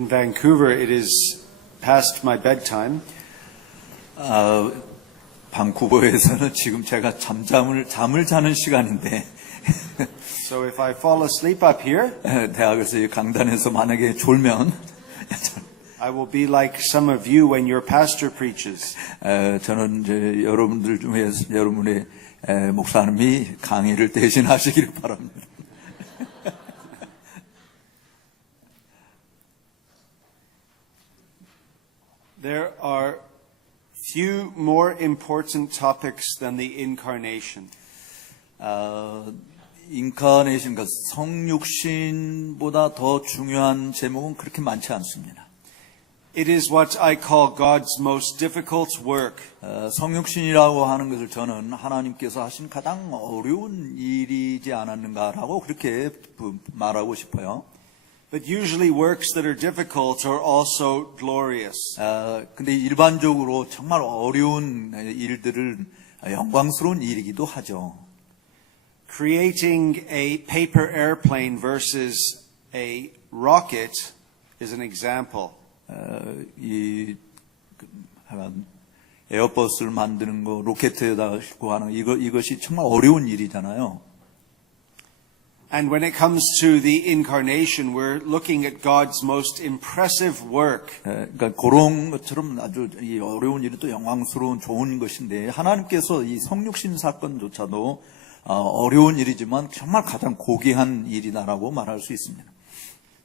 In Vancouver, it is past my bedtime. 방쿠버에서는 지금 제가 잠을 자는 시간인데 So if I fall asleep up here, 대학에서 이 강단에서 만약에 졸면 I will be like some of you when your pastor preaches. 저는 이제 여러분들 중에서 여러분의 목사님이 강의를 대신하시기를 바랍니다. There are few more important topics than the incarnation. 인카네이션, 그러니까 성육신보다 더 중요한 제목은 그렇게 많지 않습니다. It is what I call God's most difficult work. 성육신이라고 하는 것을 저는 하나님께서 하신 가장 어려운 일이지 않았는가라고 그렇게 말하고 싶어요. But usually works that are difficult are also glorious. 근데 일반적으로 정말 어려운 일들은 영광스러운 일이기도 하죠. Creating a paper airplane versus a rocket is an example. 에어버스를 만드는 거, 로켓에다 싣고 하는 이것이 정말 어려운 일이잖아요. And when it comes to the incarnation, we're looking at God's most impressive work. 그러니까 그런 것처럼 아주 이 어려운 일이 또 영광스러운 좋은 것인데 하나님께서 이 성육신 사건조차도 어려운 일이지만 정말 가장 고귀한 일이다라고 말할 수 있습니다.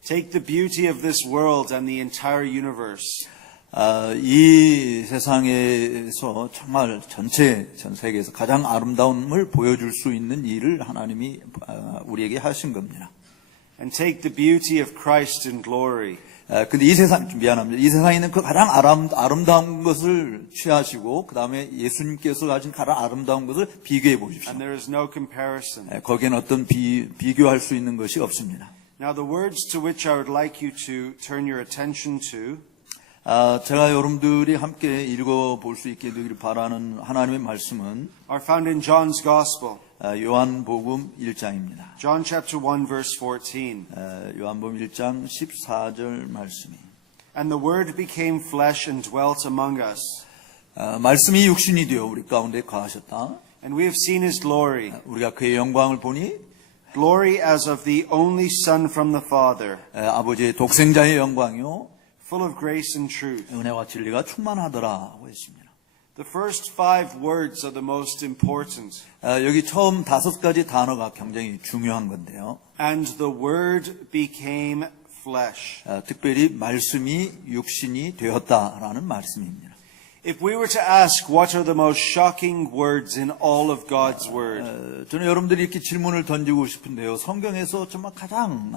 Take the beauty of this world and the entire universe. 이 세상에서 정말 전 세계에서 가장 아름다움을 보여줄 수 있는 일을 하나님이 우리에게 하신 겁니다. And take the beauty of Christ in glory. 근데 이 세상에 있는 그 가장 아름다운 것을 취하시고, 그 다음에 예수님께서 가진 가장 아름다운 것을 비교해 보십시오. And there is no comparison. 거기에는 어떤 비교할 수 있는 것이 없습니다. Now the words to which I would like you to turn your attention to 제가 여러분들이 함께 읽어볼 수 있게 되기를 바라는 하나님의 말씀은 are found in John's Gospel. 요한복음 1장입니다. John chapter 1 verse 14. 요한복음 1장 14절 말씀이. And the word became flesh and dwelt among us. 말씀이 육신이 되어 우리 가운데 거하셨다. And we have seen his glory. 우리가 그의 영광을 보니 Glory as of the only Son from the Father. 아버지의 독생자의 영광이요. Full of grace and truth. 은혜와 진리가 충만하더라고 했습니다. The first 5 words are the most important. 여기 처음 5가지 단어가 굉장히 중요한 건데요. And the word became flesh. 특별히 말씀이 육신이 되었다라는 말씀입니다. If we were to ask what are the most shocking words in all of God's word, 저는 여러분들이 이렇게 질문을 던지고 싶은데요. 성경에서 정말 가장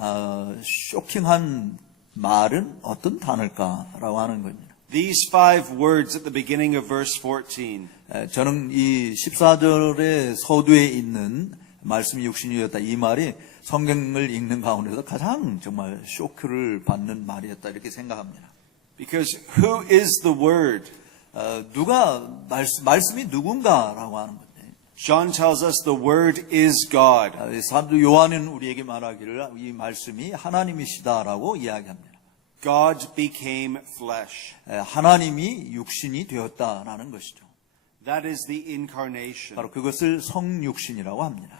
쇼킹한 말은 어떤 단어일까라고 하는 겁니다. these 5 words at the beginning of verse 14. 저는 이 14절의 서두에 있는 말씀이 육신이었다 이 말이 성경을 읽는 가운데서 가장 정말 쇼크를 받는 말이었다 이렇게 생각합니다. Because who is the word? 말씀이 누군가라고 하는 건데. John tells us the word is God. 사도 요한은 우리에게 말하기를 이 말씀이 하나님이시다라고 이야기합니다. God became flesh. 하나님이 육신이 되었다라는 것이죠. That is the incarnation. 바로 그것을 성육신이라고 합니다.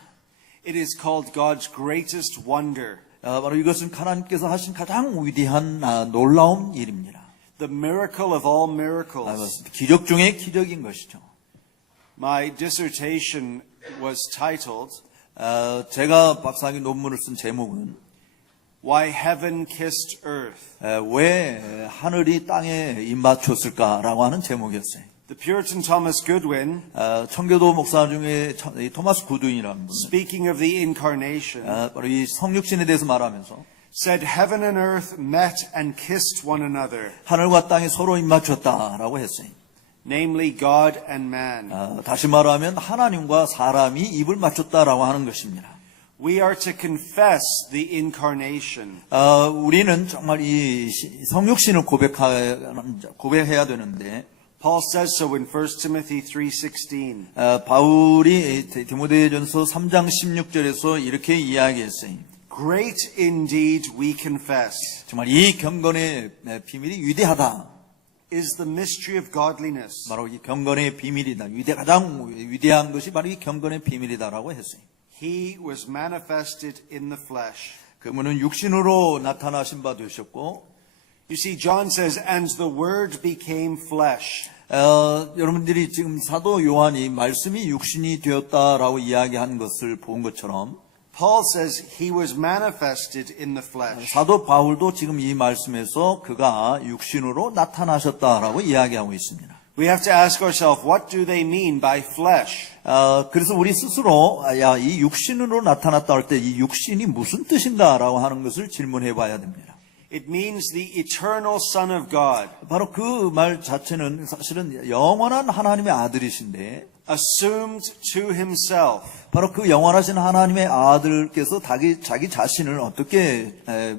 It is called God's greatest wonder. 바로 이것은 하나님께서 하신 가장 위대한 놀라운 일입니다. The miracle of all miracles. 기적 중에 기적인 것이죠. My dissertation was titled 제가 박사학위 논문을 쓴 제목은 Why Heaven Kissed Earth. 왜 하늘이 땅에 입맞췄을까라고 하는 제목이었어요. The Puritan Thomas Goodwin, 청교도 목사 중에 토마스 구드윈이라는 분, speaking of the incarnation, 바로 이 성육신에 대해서 말하면서 said heaven and earth met and kissed one another, 하늘과 땅이 서로 입맞췄다라고 했어요. namely God and man. 다시 말하면 하나님과 사람이 입을 맞췄다라고 하는 것입니다. We are to confess the incarnation. 우리는 정말 이 성육신을 고백해야 되는데 Paul says so in 1 Timothy 3:16. 바울이 디모데전서 3장 16절에서 이렇게 이야기했어요. great indeed we confess 정말 이 경건의 비밀이 위대하다. is the mystery of godliness. 바로 이 경건의 비밀이다. 가장 위대한 것이 바로 이 경건의 비밀이다라고 했어요. He was manifested in the flesh. 그분은 육신으로 나타나신 바 되셨고, You see, John says, and the word became flesh. 여러분들이 지금 사도 요한이 말씀이 육신이 되었다라고 이야기한 것을 본 것처럼 Paul says he was manifested in the flesh. 사도 바울도 지금 이 말씀에서 그가 육신으로 나타나셨다라고 이야기하고 있습니다. We have to ask ourselves, what do they mean by flesh? 그래서 우리 스스로 이 육신으로 나타났다 할 때 이 육신이 무슨 뜻인가라고 하는 것을 질문해 봐야 됩니다. It means the eternal Son of God, 바로 그 말 자체는 사실은 영원한 하나님의 아들이신데 assumed to himself. 바로 그 영원하신 하나님의 아들께서 자기 자신을 어떻게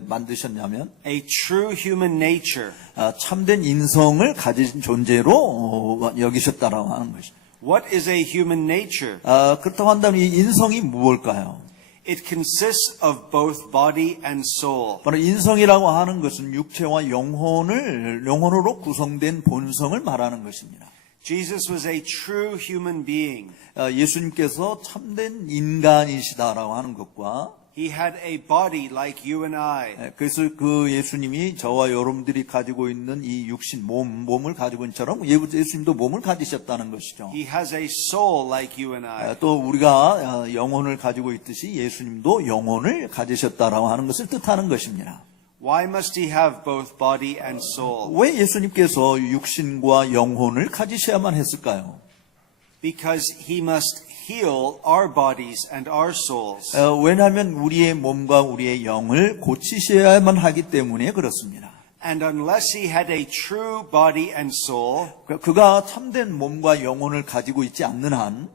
만드셨냐면 A true human nature. 참된 인성을 가진 존재로 여기셨다라고 하는 것이죠. What is a human nature? 그렇다고 한다면 이 인성이 무엇일까요? It consists of both body and soul. 바로 인성이라고 하는 것은 육체와 영혼으로 구성된 본성을 말하는 것입니다. Jesus was a true human being. 예수님께서 참된 인간이시다라고 하는 것과 He had a body like you and I. 그래서 그 예수님이 저와 여러분들이 가지고 있는 이 육신 몸을 가지고 있는 것처럼 예수님도 몸을 가지셨다는 것이죠. He has a soul like you and I. 또 우리가 영혼을 가지고 있듯이 예수님도 영혼을 가지셨다라고 하는 것을 뜻하는 것입니다. Why must he have both body and soul? 왜 예수님께서 육신과 영혼을 가지셔야만 했을까요? Because he must heal our bodies and our souls. 왜냐하면 우리의 몸과 우리의 영을 고치셔야만 하기 때문에 그렇습니다. And unless he had a true body and soul, 그가 참된 몸과 영혼을 가지고 있지 않는 한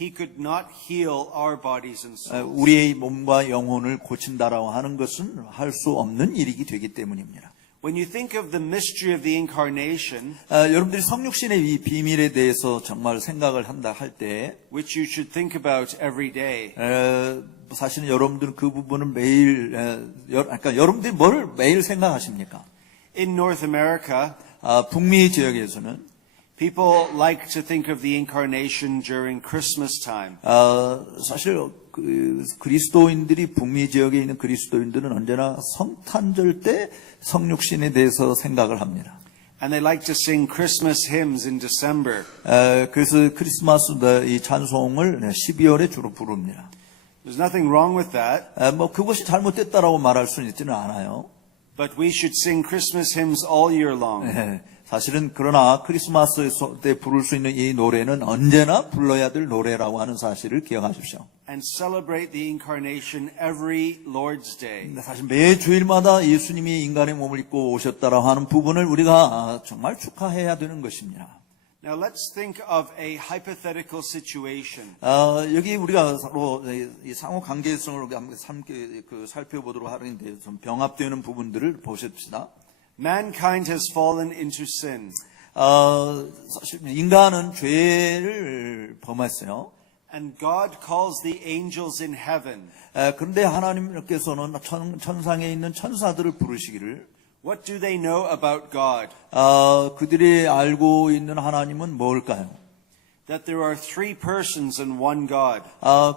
he could not heal our bodies and souls. 우리의 몸과 영혼을 고친다라고 하는 것은 할 수 없는 일이기 되기 때문입니다. When you think of the mystery of the incarnation, 여러분들이 성육신의 이 비밀에 대해서 정말 생각을 한다 할 때, which you should think about every day, 사실은 여러분들은 그 부분은 매일, 그러니까 여러분들이 뭘 매일 생각하십니까? in North America, 북미 지역에서는 people like to think of the incarnation during Christmas time. 사실 그리스도인들이 북미 지역에 있는 그리스도인들은 언제나 성탄절 때 성육신에 대해서 생각을 합니다. And they like to sing Christmas hymns in December. 그래서 크리스마스 이 찬송을 12월에 주로 부릅니다. There's nothing wrong with that, 뭐 그것이 잘못됐다라고 말할 수는 있지는 않아요. but we should sing Christmas hymns all year long. 사실은 그러나 크리스마스 때 부를 수 있는 이 노래는 언제나 불러야 될 노래라고 하는 사실을 기억하십시오. And celebrate the incarnation every Lord's Day. 사실 매 주일마다 예수님이 인간의 몸을 입고 오셨다라고 하는 부분을 우리가 정말 축하해야 되는 것입니다. Now let's think of a hypothetical situation. 여기 우리가 서로 이 상호 관계성을 살펴보도록 하는데 좀 병합되는 부분들을 보십시다. Mankind has fallen into sin. 사실 인간은 죄를 범했어요. And God calls the angels in heaven. 그런데 하나님께서는 천상에 있는 천사들을 부르시기를 What do they know about God? 그들이 알고 있는 하나님은 뭘까요? That there are three persons and one God.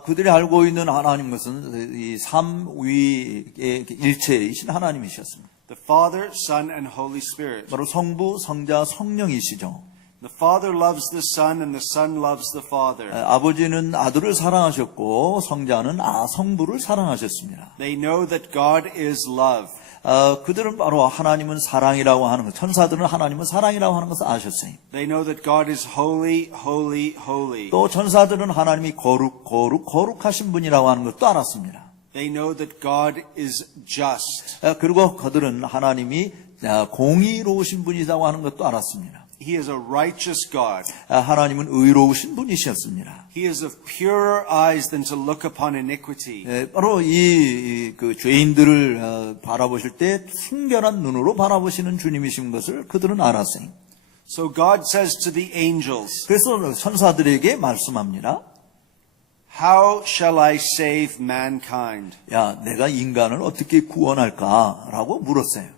그들이 알고 있는 하나님 것은 이 삼위의 일체이신 하나님이셨습니다. The Father, Son, and Holy Spirit. 바로 성부, 성자, 성령이시죠. The Father loves the Son and the Son loves the Father. 아버지는 아들을 사랑하셨고 성자는 성부를 사랑하셨습니다. They know that God is love. 그들은 바로 하나님은 사랑이라고 하는 것, 천사들은 하나님은 사랑이라고 하는 것을 아셨어요. They know that God is holy, holy, holy. 또 천사들은 하나님이 거룩하신 분이라고 하는 것도 알았습니다. They know that God is just. 그리고 그들은 하나님이 공의로우신 분이라고 하는 것도 알았습니다. He is a righteous God. 하나님은 의로우신 분이셨습니다. He is of purer eyes than to look upon iniquity. 바로 그 죄인들을 바라보실 때 순결한 눈으로 바라보시는 주님이신 것을 그들은 알았어요. So God says to the angels, 그래서 천사들에게 말씀합니다. How shall I save mankind? 야, 내가 인간을 어떻게 구원할까라고 물었어요.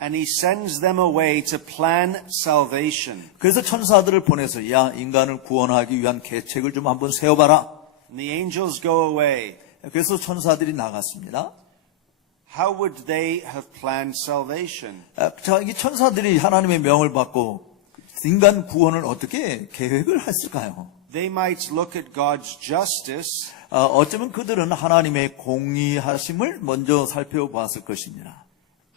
And he sends them away to plan salvation. 그래서 천사들을 보내서 야, 인간을 구원하기 위한 계책을 좀 한번 세워봐라. And the angels go away. 그래서 천사들이 나갔습니다. How would they have planned salvation? 자, 이 천사들이 하나님의 명을 받고 인간 구원을 어떻게 계획을 했을까요? They might look at God's justice 어쩌면 그들은 하나님의 공의하심을 먼저 살펴봤을 것입니다.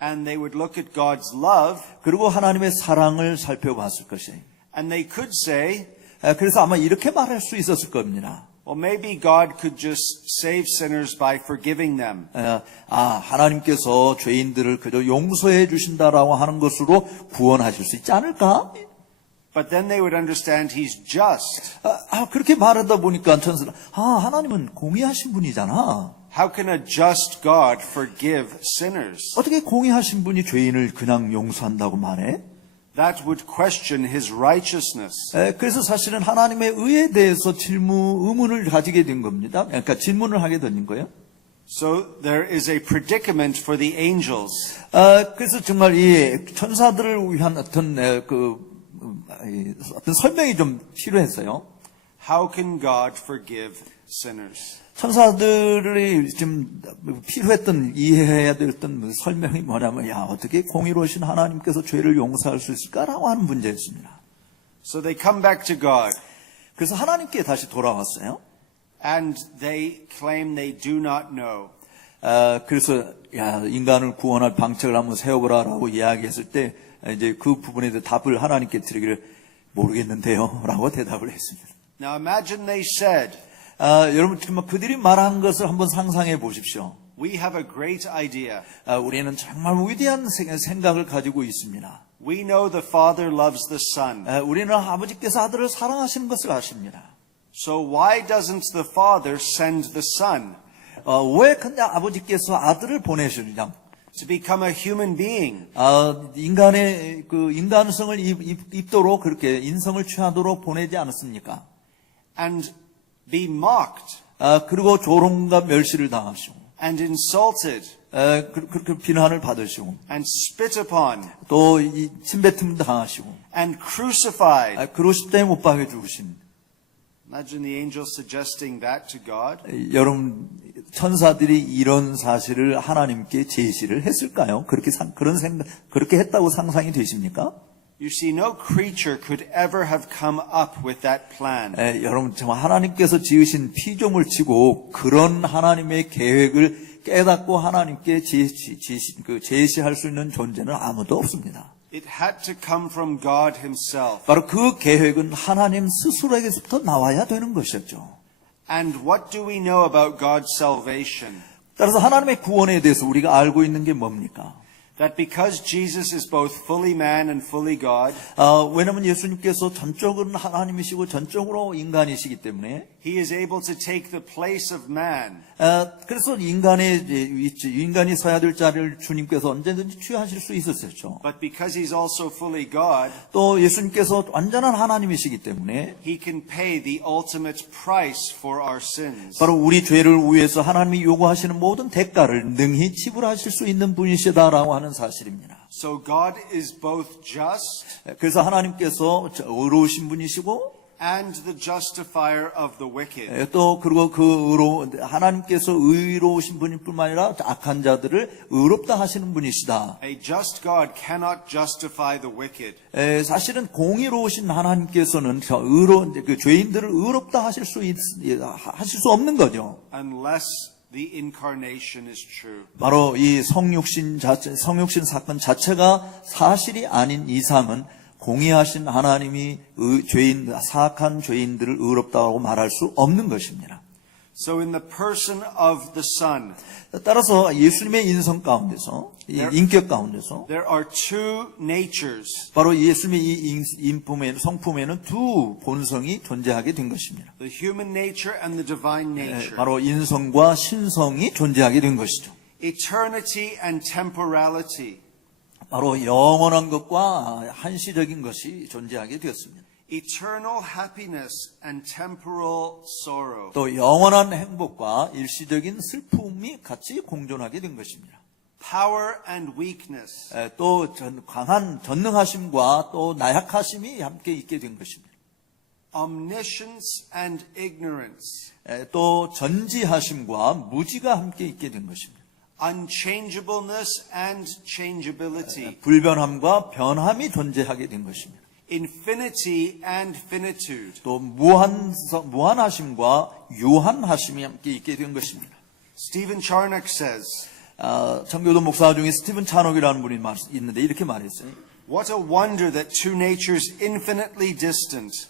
and they would look at God's love 그리고 하나님의 사랑을 살펴봤을 것이에요. and they could say, 그래서 아마 이렇게 말할 수 있었을 겁니다. well, maybe God could just save sinners by forgiving them. 하나님께서 죄인들을 그저 용서해 주신다라고 하는 것으로 구원하실 수 있지 않을까? But then they would understand He's just. 그렇게 말하다 보니까 천사는 하나님은 공의하신 분이잖아. How can a just God forgive sinners? 어떻게 공의하신 분이 죄인을 그냥 용서한다고 말해? That would question His righteousness. 그래서 사실은 하나님의 의에 대해서 의문을 가지게 된 겁니다. 그러니까 질문을 하게 된 거예요. So there is a predicament for the angels. 그래서 정말 이 천사들을 위한 어떤 어떤 설명이 좀 필요했어요. How can God forgive sinners? 천사들이 좀 필요했던 이해해야 됐던 설명이 뭐냐면 어떻게 공의로우신 하나님께서 죄를 용서할 수 있을까라고 하는 문제였습니다. So they come back to God 그래서 하나님께 다시 돌아왔어요. and they claim they do not know. 그래서 인간을 구원할 방책을 한번 세워보라라고 이야기했을 때 이제 그 부분에 대해 답을 하나님께 드리기를 모르겠는데요라고 대답을 했습니다. Now imagine they said, 여러분 정말 그들이 말한 것을 한번 상상해 보십시오. we have a great idea. 우리는 정말 위대한 생각을 가지고 있습니다. We know the Father loves the Son. 우리는 아버지께서 아들을 사랑하시는 것을 아십니다. So why doesn't the Father send the Son 왜 근데 아버지께서 아들을 보내시느냐? to become a human being? 인간의 그 인간성을 입도록 그렇게 인성을 취하도록 보내지 않았습니까? And be mocked 그리고 조롱과 멸시를 당하시고, and insulted 그렇게 비난을 받으시고, and spit upon 또 이 침뱉음 당하시고, and crucified. 그러실 때 못 박여 죽으신. Imagine the angels suggesting that to God. 여러분 천사들이 이런 사실을 하나님께 제시를 했을까요? 그렇게 했다고 상상이 되십니까? You see, no creature could ever have come up with that plan. 여러분 정말 하나님께서 지으신 피조물 치고 그런 하나님의 계획을 깨닫고 하나님께 제시할 수 있는 존재는 아무도 없습니다. It had to come from God Himself. 바로 그 계획은 하나님 스스로에게서부터 나와야 되는 것이었죠. And what do we know about God's salvation? 따라서 하나님의 구원에 대해서 우리가 알고 있는 게 뭡니까? That because Jesus is both fully man and fully God, 왜냐하면 예수님께서 전적으로 하나님이시고 전적으로 인간이시기 때문에 He is able to take the place of man. 그래서 인간이 서야 될 자리를 주님께서 언제든지 취하실 수 있었죠. But because He's also fully God, 또 예수님께서 완전한 하나님이시기 때문에 He can pay the ultimate price for our sins. 바로 우리 죄를 위해서 하나님이 요구하시는 모든 대가를 능히 지불하실 수 있는 분이시다라고 하는 사실입니다. So God is both just 그래서 하나님께서 의로우신 분이시고 and the justifier of the wicked. 또 그리고 하나님께서 의로우신 분일 뿐만 아니라 악한 자들을 의롭다 하시는 분이시다. A just God cannot justify the wicked. 사실은 공의로우신 하나님께서는 그 죄인들을 의롭다 하실 수 없는 거죠. Unless the incarnation is true. 바로 이 성육신 사건 자체가 사실이 아닌 이상은 공의하신 하나님이 사악한 죄인들을 의롭다고 말할 수 없는 것입니다. So in the person of the Son, 따라서 예수님의 인성 가운데서, 인격 가운데서, there are two natures. 바로 예수님의 이 성품에는 두 본성이 존재하게 된 것입니다. The human nature and the divine nature. 바로 인성과 신성이 존재하게 된 것이죠. Eternity and temporality. 바로 영원한 것과 한시적인 것이 존재하게 되었습니다. eternal happiness and temporal sorrow. 또 영원한 행복과 일시적인 슬픔이 같이 공존하게 된 것입니다. Power and weakness. 또 강한 전능하심과 또 나약하심이 함께 있게 된 것입니다. Omniscience and ignorance. 또 전지하심과 무지가 함께 있게 된 것입니다. Unchangeableness and changeability. 불변함과 변함이 존재하게 된 것입니다. Infinity and finitude. 또 무한하심과 유한하심이 함께 있게 된 것입니다. Stephen Charnock says, 청교도 목사 중에 스티븐 차녹이라는 분이 있는데 이렇게 말했어요. what a wonder that two natures infinitely distant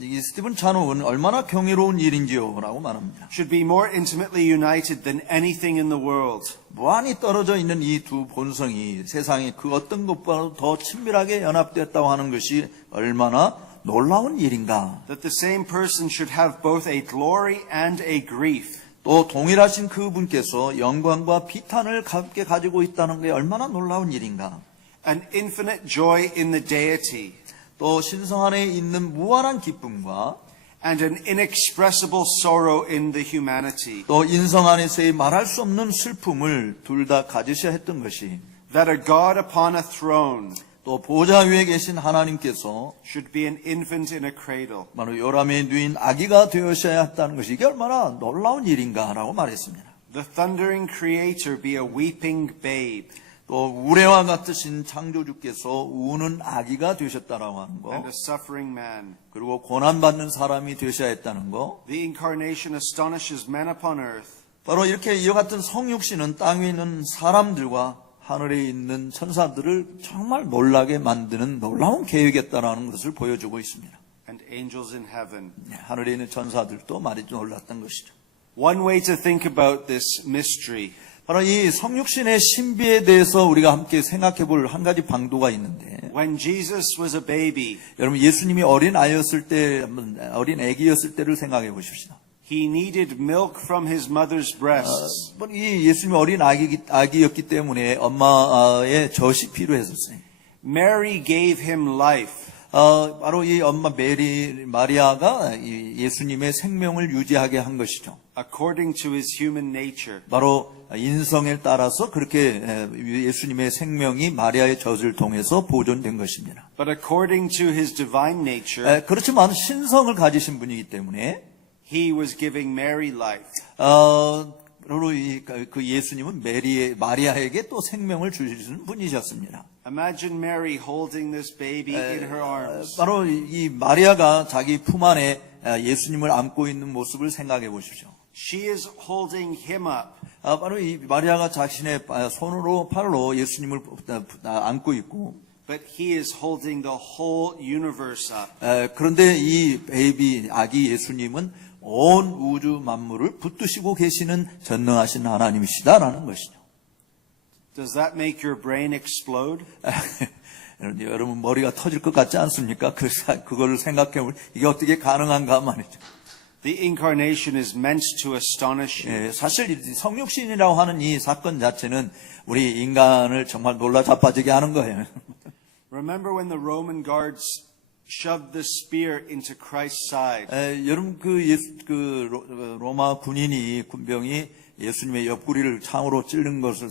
이 스티븐 차녹은 얼마나 경이로운 일인지요 라고 말합니다. should be more intimately united than anything in the world. 무한히 떨어져 있는 이 두 본성이 세상에 그 어떤 것보다도 더 친밀하게 연합되었다고 하는 것이 얼마나 놀라운 일인가. That the same person should have both a glory and a grief. 또 동일하신 그분께서 영광과 비탄을 함께 가지고 있다는 게 얼마나 놀라운 일인가. An infinite joy in the deity. 또 신성 안에 있는 무한한 기쁨과 And an inexpressible sorrow in the humanity. 또 인성 안에서의 말할 수 없는 슬픔을 둘 다 가지셔야 했던 것이 That a God upon a throne 또 보좌 위에 계신 하나님께서 should be an infant in a cradle. 바로 요람에 누인 아기가 되어셔야 했다는 것이 이게 얼마나 놀라운 일인가라고 말했습니다. The thundering creator be a weeping babe. 또 우레와 같으신 창조주께서 우는 아기가 되셨다라고 하는 거, And a suffering man. 그리고 고난받는 사람이 되셔야 했다는 거, The incarnation astonishes men upon earth. 바로 이렇게 이와 같은 성육신은 땅에 있는 사람들과 하늘에 있는 천사들을 정말 놀라게 만드는 놀라운 계획이었다라는 것을 보여주고 있습니다. And angels in heaven. 하늘에 있는 천사들도 많이 놀랐던 것이죠. One way to think about this mystery 바로 이 성육신의 신비에 대해서 우리가 함께 생각해 볼 한 가지 방도가 있는데, when Jesus was a baby, 여러분 예수님이 어린 아이였을 때, 어린 아기였을 때를 생각해 보십시오. he needed milk from his mother's breasts. 이 예수님이 어린 아기였기 때문에 엄마의 젖이 필요했었어요. Mary gave him life. 바로 이 엄마 마리아가 이 예수님의 생명을 유지하게 한 것이죠. According to his human nature. 바로 인성에 따라서 그렇게 예수님의 생명이 마리아의 젖을 통해서 보존된 것입니다. But according to his divine nature, 그렇지만 신성을 가지신 분이기 때문에 he was giving Mary life. 바로 그 예수님은 마리아에게 또 생명을 주시는 분이셨습니다. Imagine Mary holding this baby in her arms. 바로 이 마리아가 자기 품 안에 예수님을 안고 있는 모습을 생각해 보십시오. She is holding him up. 바로 이 마리아가 자신의 팔로 예수님을 안고 있고, But he is holding the whole universe up. 그런데 이 아기 예수님은 온 우주 만물을 붙드시고 계시는 전능하신 하나님이시다라는 것이죠. Does that make your brain explode? 여러분 머리가 터질 것 같지 않습니까? 그걸 생각해보면 이게 어떻게 가능한가 말이죠. The incarnation is meant to astonish you. 사실 성육신이라고 하는 이 사건 자체는 우리 인간을 정말 놀라 자빠지게 하는 거예요. Remember when the Roman guards shoved the spear into Christ's side? 여러분 로마 군병이 예수님의 옆구리를 창으로 찌른 것을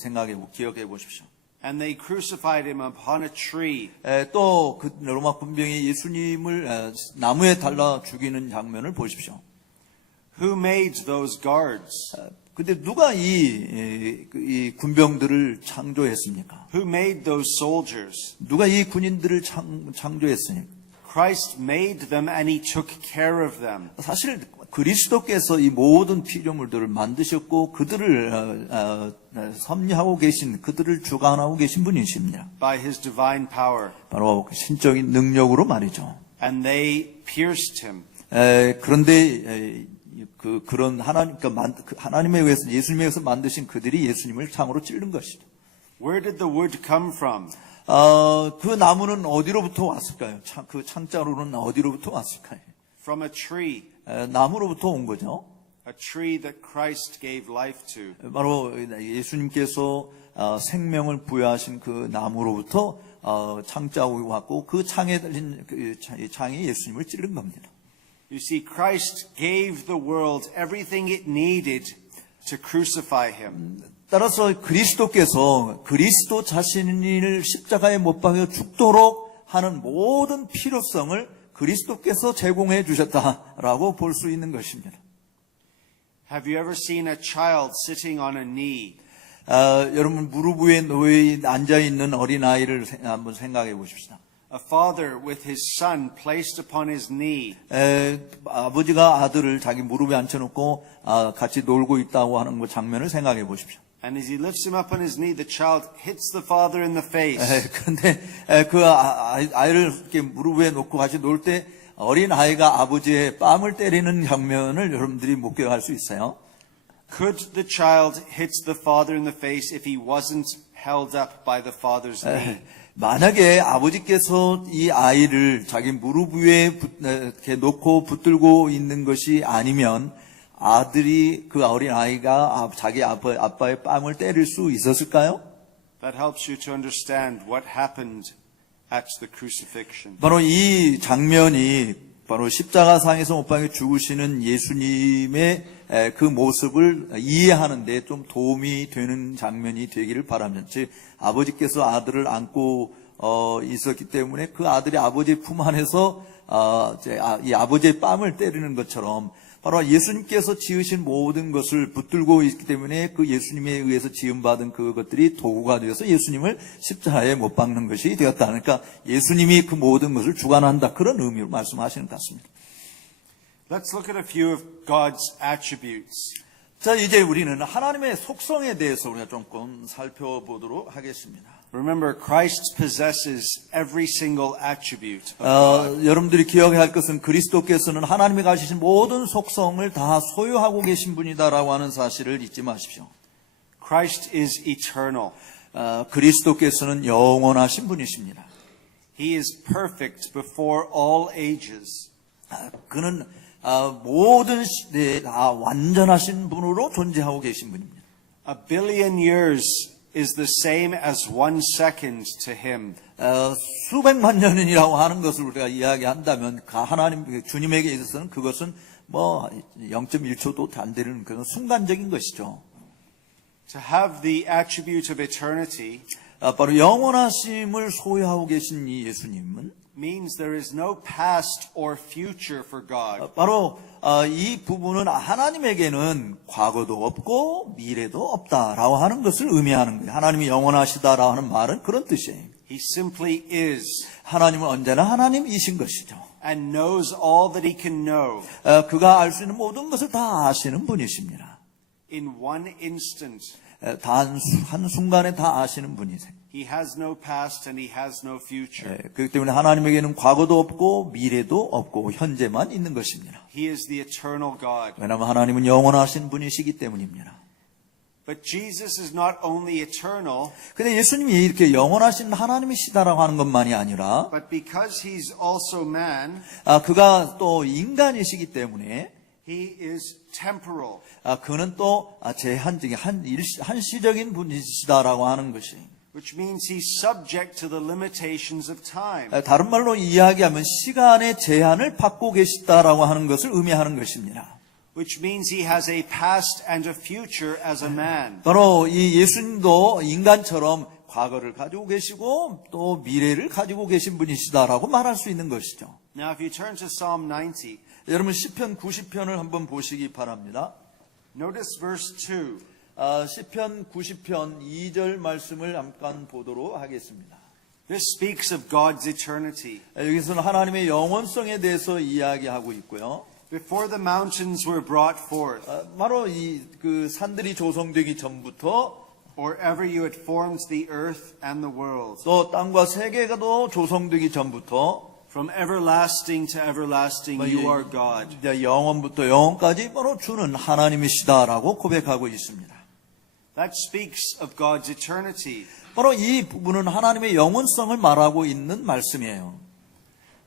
기억해 보십시오. And they crucified him upon a tree. 또 그 로마 군병이 예수님을 나무에 달라 죽이는 장면을 보십시오. Who made those guards? 근데 누가 이 군병들을 창조했습니까? Who made those soldiers? 누가 이 군인들을 창조했습니까? Christ made them and he took care of them. 사실 그리스도께서 이 모든 피조물들을 만드셨고 그들을 섭리하고 계신, 그들을 주관하고 계신 분이십니다. By his divine power. 바로 신적인 능력으로 말이죠. And they pierced him. 그런데 그런 하나님에 의해서, 예수님에 의해서 만드신 그들이 예수님을 창으로 찌른 것이죠. Where did the wood come from? 그 나무는 어디로부터 왔을까요? 그 창자로는 어디로부터 왔을까요? From a tree. 나무로부터 온 거죠. A tree that Christ gave life to. 바로 예수님께서 생명을 부여하신 그 나무로부터 창자하고 왔고 그 창에 달린 그 창이 예수님을 찌른 겁니다. You see, Christ gave the world everything it needed to crucify him. 따라서 그리스도께서 그리스도 자신을 십자가에 못 박여 죽도록 하는 모든 필요성을 그리스도께서 제공해 주셨다라고 볼 수 있는 것입니다. Have you ever seen a child sitting on a knee? 여러분 무릎 위에 놓여 앉아있는 어린아이를 한번 생각해 보십시다. A father with his son placed upon his knee. 아버지가 아들을 자기 무릎에 앉혀놓고 같이 놀고 있다고 하는 그 장면을 생각해 보십시오. And as he lifts him up on his knee, the child hits the father in the face. 그런데 그 아이를 이렇게 무릎 위에 놓고 같이 놀 때 어린 아이가 아버지의 뺨을 때리는 장면을 여러분들이 목격할 수 있어요. Could the child hit the father in the face if he wasn't held up by the father's knee? 만약에 아버지께서 이 아이를 자기 무릎 위에 이렇게 놓고 붙들고 있는 것이 아니면 아들이 그 어린 아이가 자기 아빠의 뺨을 때릴 수 있었을까요? That helps you to understand what happened at the crucifixion. 바로 이 장면이 바로 십자가상에서 못 박혀 죽으시는 예수님의 그 모습을 이해하는 데 좀 도움이 되는 장면이 되기를 바랍니다. 즉 아버지께서 아들을 안고 있었기 때문에 그 아들이 아버지의 품 안에서 이 아버지의 뺨을 때리는 것처럼 바로 예수님께서 지으신 모든 것을 붙들고 있기 때문에 그 예수님에 의해서 지음받은 그것들이 도구가 되어서 예수님을 십자가에 못 박는 것이 되었다. 그러니까 예수님이 그 모든 것을 주관한다. 그런 의미로 말씀하시는 것 같습니다. Let's look at a few of God's attributes. 자, 이제 우리는 하나님의 속성에 대해서 우리가 조금 살펴보도록 하겠습니다. Remember, Christ possesses every single attribute of God. 여러분들이 기억해야 할 것은 그리스도께서는 하나님이 가지신 모든 속성을 다 소유하고 계신 분이다라고 하는 사실을 잊지 마십시오. Christ is eternal. 그리스도께서는 영원하신 분이십니다. He is perfect before all ages. 그는 모든 시대에 다 완전하신 분으로 존재하고 계신 분입니다. A billion years is the same as 1 second to him. 수백만 년이라고 하는 것을 우리가 이야기한다면 하나님 주님에게 있어서는 그것은 뭐 0.1초도 안 되는 그런 순간적인 것이죠. To have the attribute of eternity 바로 영원하심을 소유하고 계신 이 예수님은 means there is no past or future for God. 바로 이 부분은 하나님에게는 과거도 없고 미래도 없다라고 하는 것을 의미하는 거예요. 하나님이 영원하시다라고 하는 말은 그런 뜻이에요. He simply is 하나님은 언제나 하나님이신 것이죠. and knows all that he can know 그가 알 수 있는 모든 것을 다 아시는 분이십니다. in one instant. 단 한순간에 다 아시는 분이세요. He has no past and he has no future. 그렇기 때문에 하나님에게는 과거도 없고 미래도 없고 현재만 있는 것입니다. He is the eternal God. 왜냐하면 하나님은 영원하신 분이시기 때문입니다. But Jesus is not only eternal, 근데 예수님이 이렇게 영원하신 하나님이시다라고 하는 것만이 아니라 but because he's also man, 그가 또 인간이시기 때문에 he is temporal. 그는 또 제한적인 한시적인 분이시다라고 하는 것이 Which means he's subject to the limitations of time. 다른 말로 이야기하면 시간의 제한을 받고 계시다라고 하는 것을 의미하는 것입니다. Which means he has a past and a future as a man. 바로 이 예수님도 인간처럼 과거를 가지고 계시고 또 미래를 가지고 계신 분이시다라고 말할 수 있는 것이죠. Now if you turn to Psalm 90, 여러분 시편 90편을 한번 보시기 바랍니다. notice verse 2. 시편 90편 2절 말씀을 잠깐 보도록 하겠습니다. This speaks of God's eternity. 여기서는 하나님의 영원성에 대해서 이야기하고 있고요. Before the mountains were brought forth, 바로 그 산들이 조성되기 전부터 or ever you had formed the earth and the world, 또 땅과 세계가도 조성되기 전부터 from everlasting to everlasting you are God. 영원부터 영원까지 바로 주는 하나님이시다라고 고백하고 있습니다. That speaks of God's eternity. 바로 이 부분은 하나님의 영원성을 말하고 있는 말씀이에요.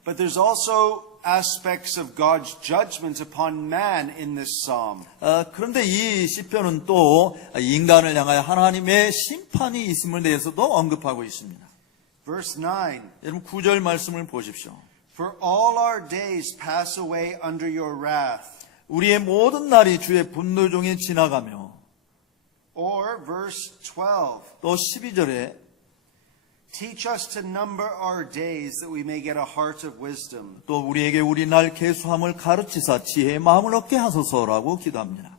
But there's also aspects of God's judgment upon man in this psalm. 그런데 이 시편은 또 인간을 향하여 하나님의 심판이 있음을 대해서도 언급하고 있습니다. Verse 9. 여러분 9절 말씀을 보십시오. For all our days pass away under your wrath. 우리의 모든 날이 주의 분노 중에 지나가며 Or verse 12. 또 12절에 Teach us to number our days that we may get a heart of wisdom. 또 우리에게 우리 날 계수함을 가르치사 지혜의 마음을 얻게 하소서라고 기도합니다.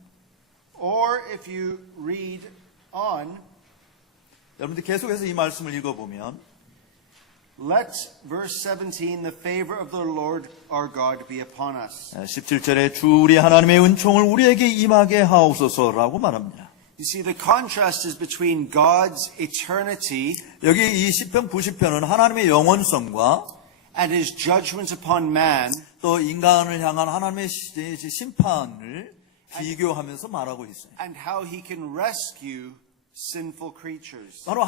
Or if you read on, 여러분들 계속해서 이 말씀을 읽어보면 let verse 17 the favor of the Lord our God be upon us. 17절에 주 우리 하나님의 은총을 우리에게 임하게 하옵소서라고 말합니다. You see, the contrast is between God's eternity 여기 이 시편 90편은 하나님의 영원성과 and his judgment upon man 또 인간을 향한 하나님의 심판을 비교하면서 말하고 있어요. and how he can rescue sinful creatures. 바로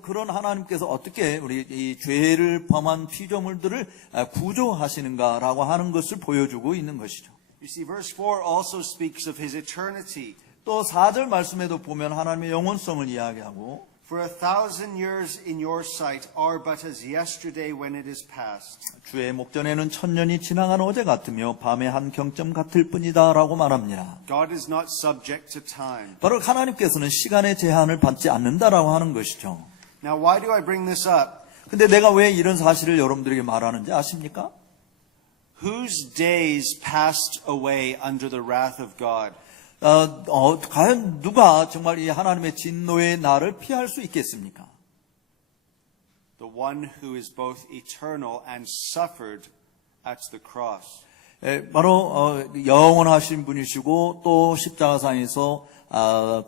그런 하나님께서 어떻게 우리 이 죄를 범한 피조물들을 구조하시는가라고 하는 것을 보여주고 있는 것이죠. You see, verse 4 also speaks of his eternity. 또 4절 말씀에도 보면 하나님의 영원성을 이야기하고 For 1,000 years in your sight are but as yesterday when it is past. 주의 목전에는 1000년이 지나간 어제 같으며 밤의 한 경점 같을 뿐이다라고 말합니다. God is not subject to time. 바로 하나님께서는 시간의 제한을 받지 않는다라고 하는 것이죠. Now, why do I bring this up? 근데 내가 왜 이런 사실을 여러분들에게 말하는지 아십니까? Whose days passed away under the wrath of God? 과연 누가 정말 이 하나님의 진노의 날을 피할 수 있겠습니까? The one who is both eternal and suffered at the cross. 바로 영원하신 분이시고 또 십자가상에서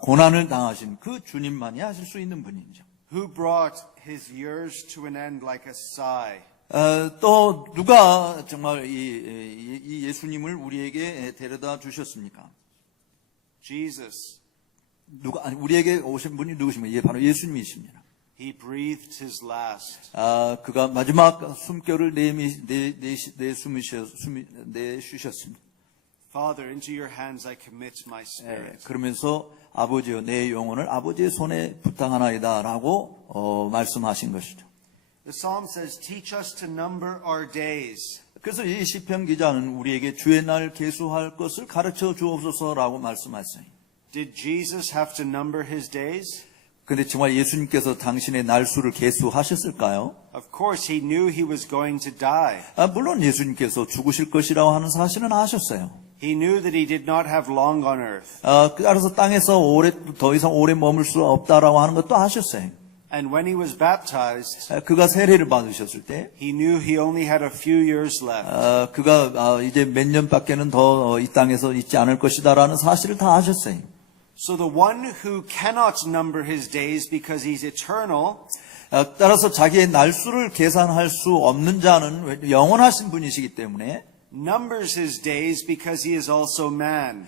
고난을 당하신 그 주님만이 하실 수 있는 분이죠. Who brought his years to an end like a sigh. 또 누가 정말 이 예수님을 우리에게 데려다 주셨습니까? Jesus. 우리에게 오신 분이 누구십니까? 예, 바로 예수님이십니다. He breathed his last. 그가 마지막 숨결을 내쉬셨습니다. Father, into your hands I commit my spirit. 그러면서 아버지여 내 영혼을 아버지의 손에 부탁하나이다라고 말씀하신 것이죠. The psalm says, teach us to number our days. 그래서 이 시편 기자는 우리에게 주의 날 계수할 것을 가르쳐 주옵소서라고 말씀하셨어요. Did Jesus have to number his days? 근데 정말 예수님께서 당신의 날수를 계수하셨을까요? Of course, he knew he was going to die. 물론 예수님께서 죽으실 것이라고 하는 사실은 아셨어요. He knew that he did not have long on earth. 따라서 땅에서 더 이상 오래 머물 수 없다라고 하는 것도 아셨어요. And when he was baptized, 그가 세례를 받으셨을 때 he knew he only had a few years left. 그가 이제 몇 년밖에는 더 이 땅에서 있지 않을 것이다라는 사실을 다 아셨어요. So the one who cannot number his days because he's eternal, 따라서 자기의 날수를 계산할 수 없는 자는 영원하신 분이시기 때문에 numbers his days because he is also man.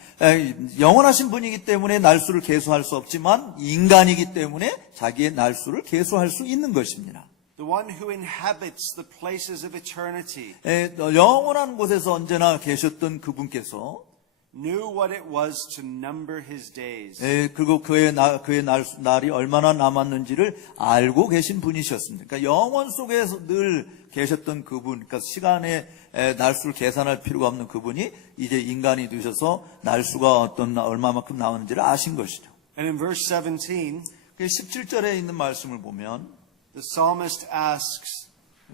영원하신 분이기 때문에 날수를 계수할 수 없지만 인간이기 때문에 자기의 날수를 계수할 수 있는 것입니다. The one who inhabits the places of eternity 영원한 곳에서 언제나 계셨던 그분께서 knew what it was to number his days. 그리고 그의 날이 얼마나 남았는지를 알고 계신 분이셨습니다. 그러니까 영원 속에서 늘 계셨던 그분, 그러니까 시간의 날수를 계산할 필요가 없는 그분이 이제 인간이 되셔서 날수가 얼마만큼 나오는지를 아신 것이죠. And in verse 17, 17절에 있는 말씀을 보면 the psalmist asks,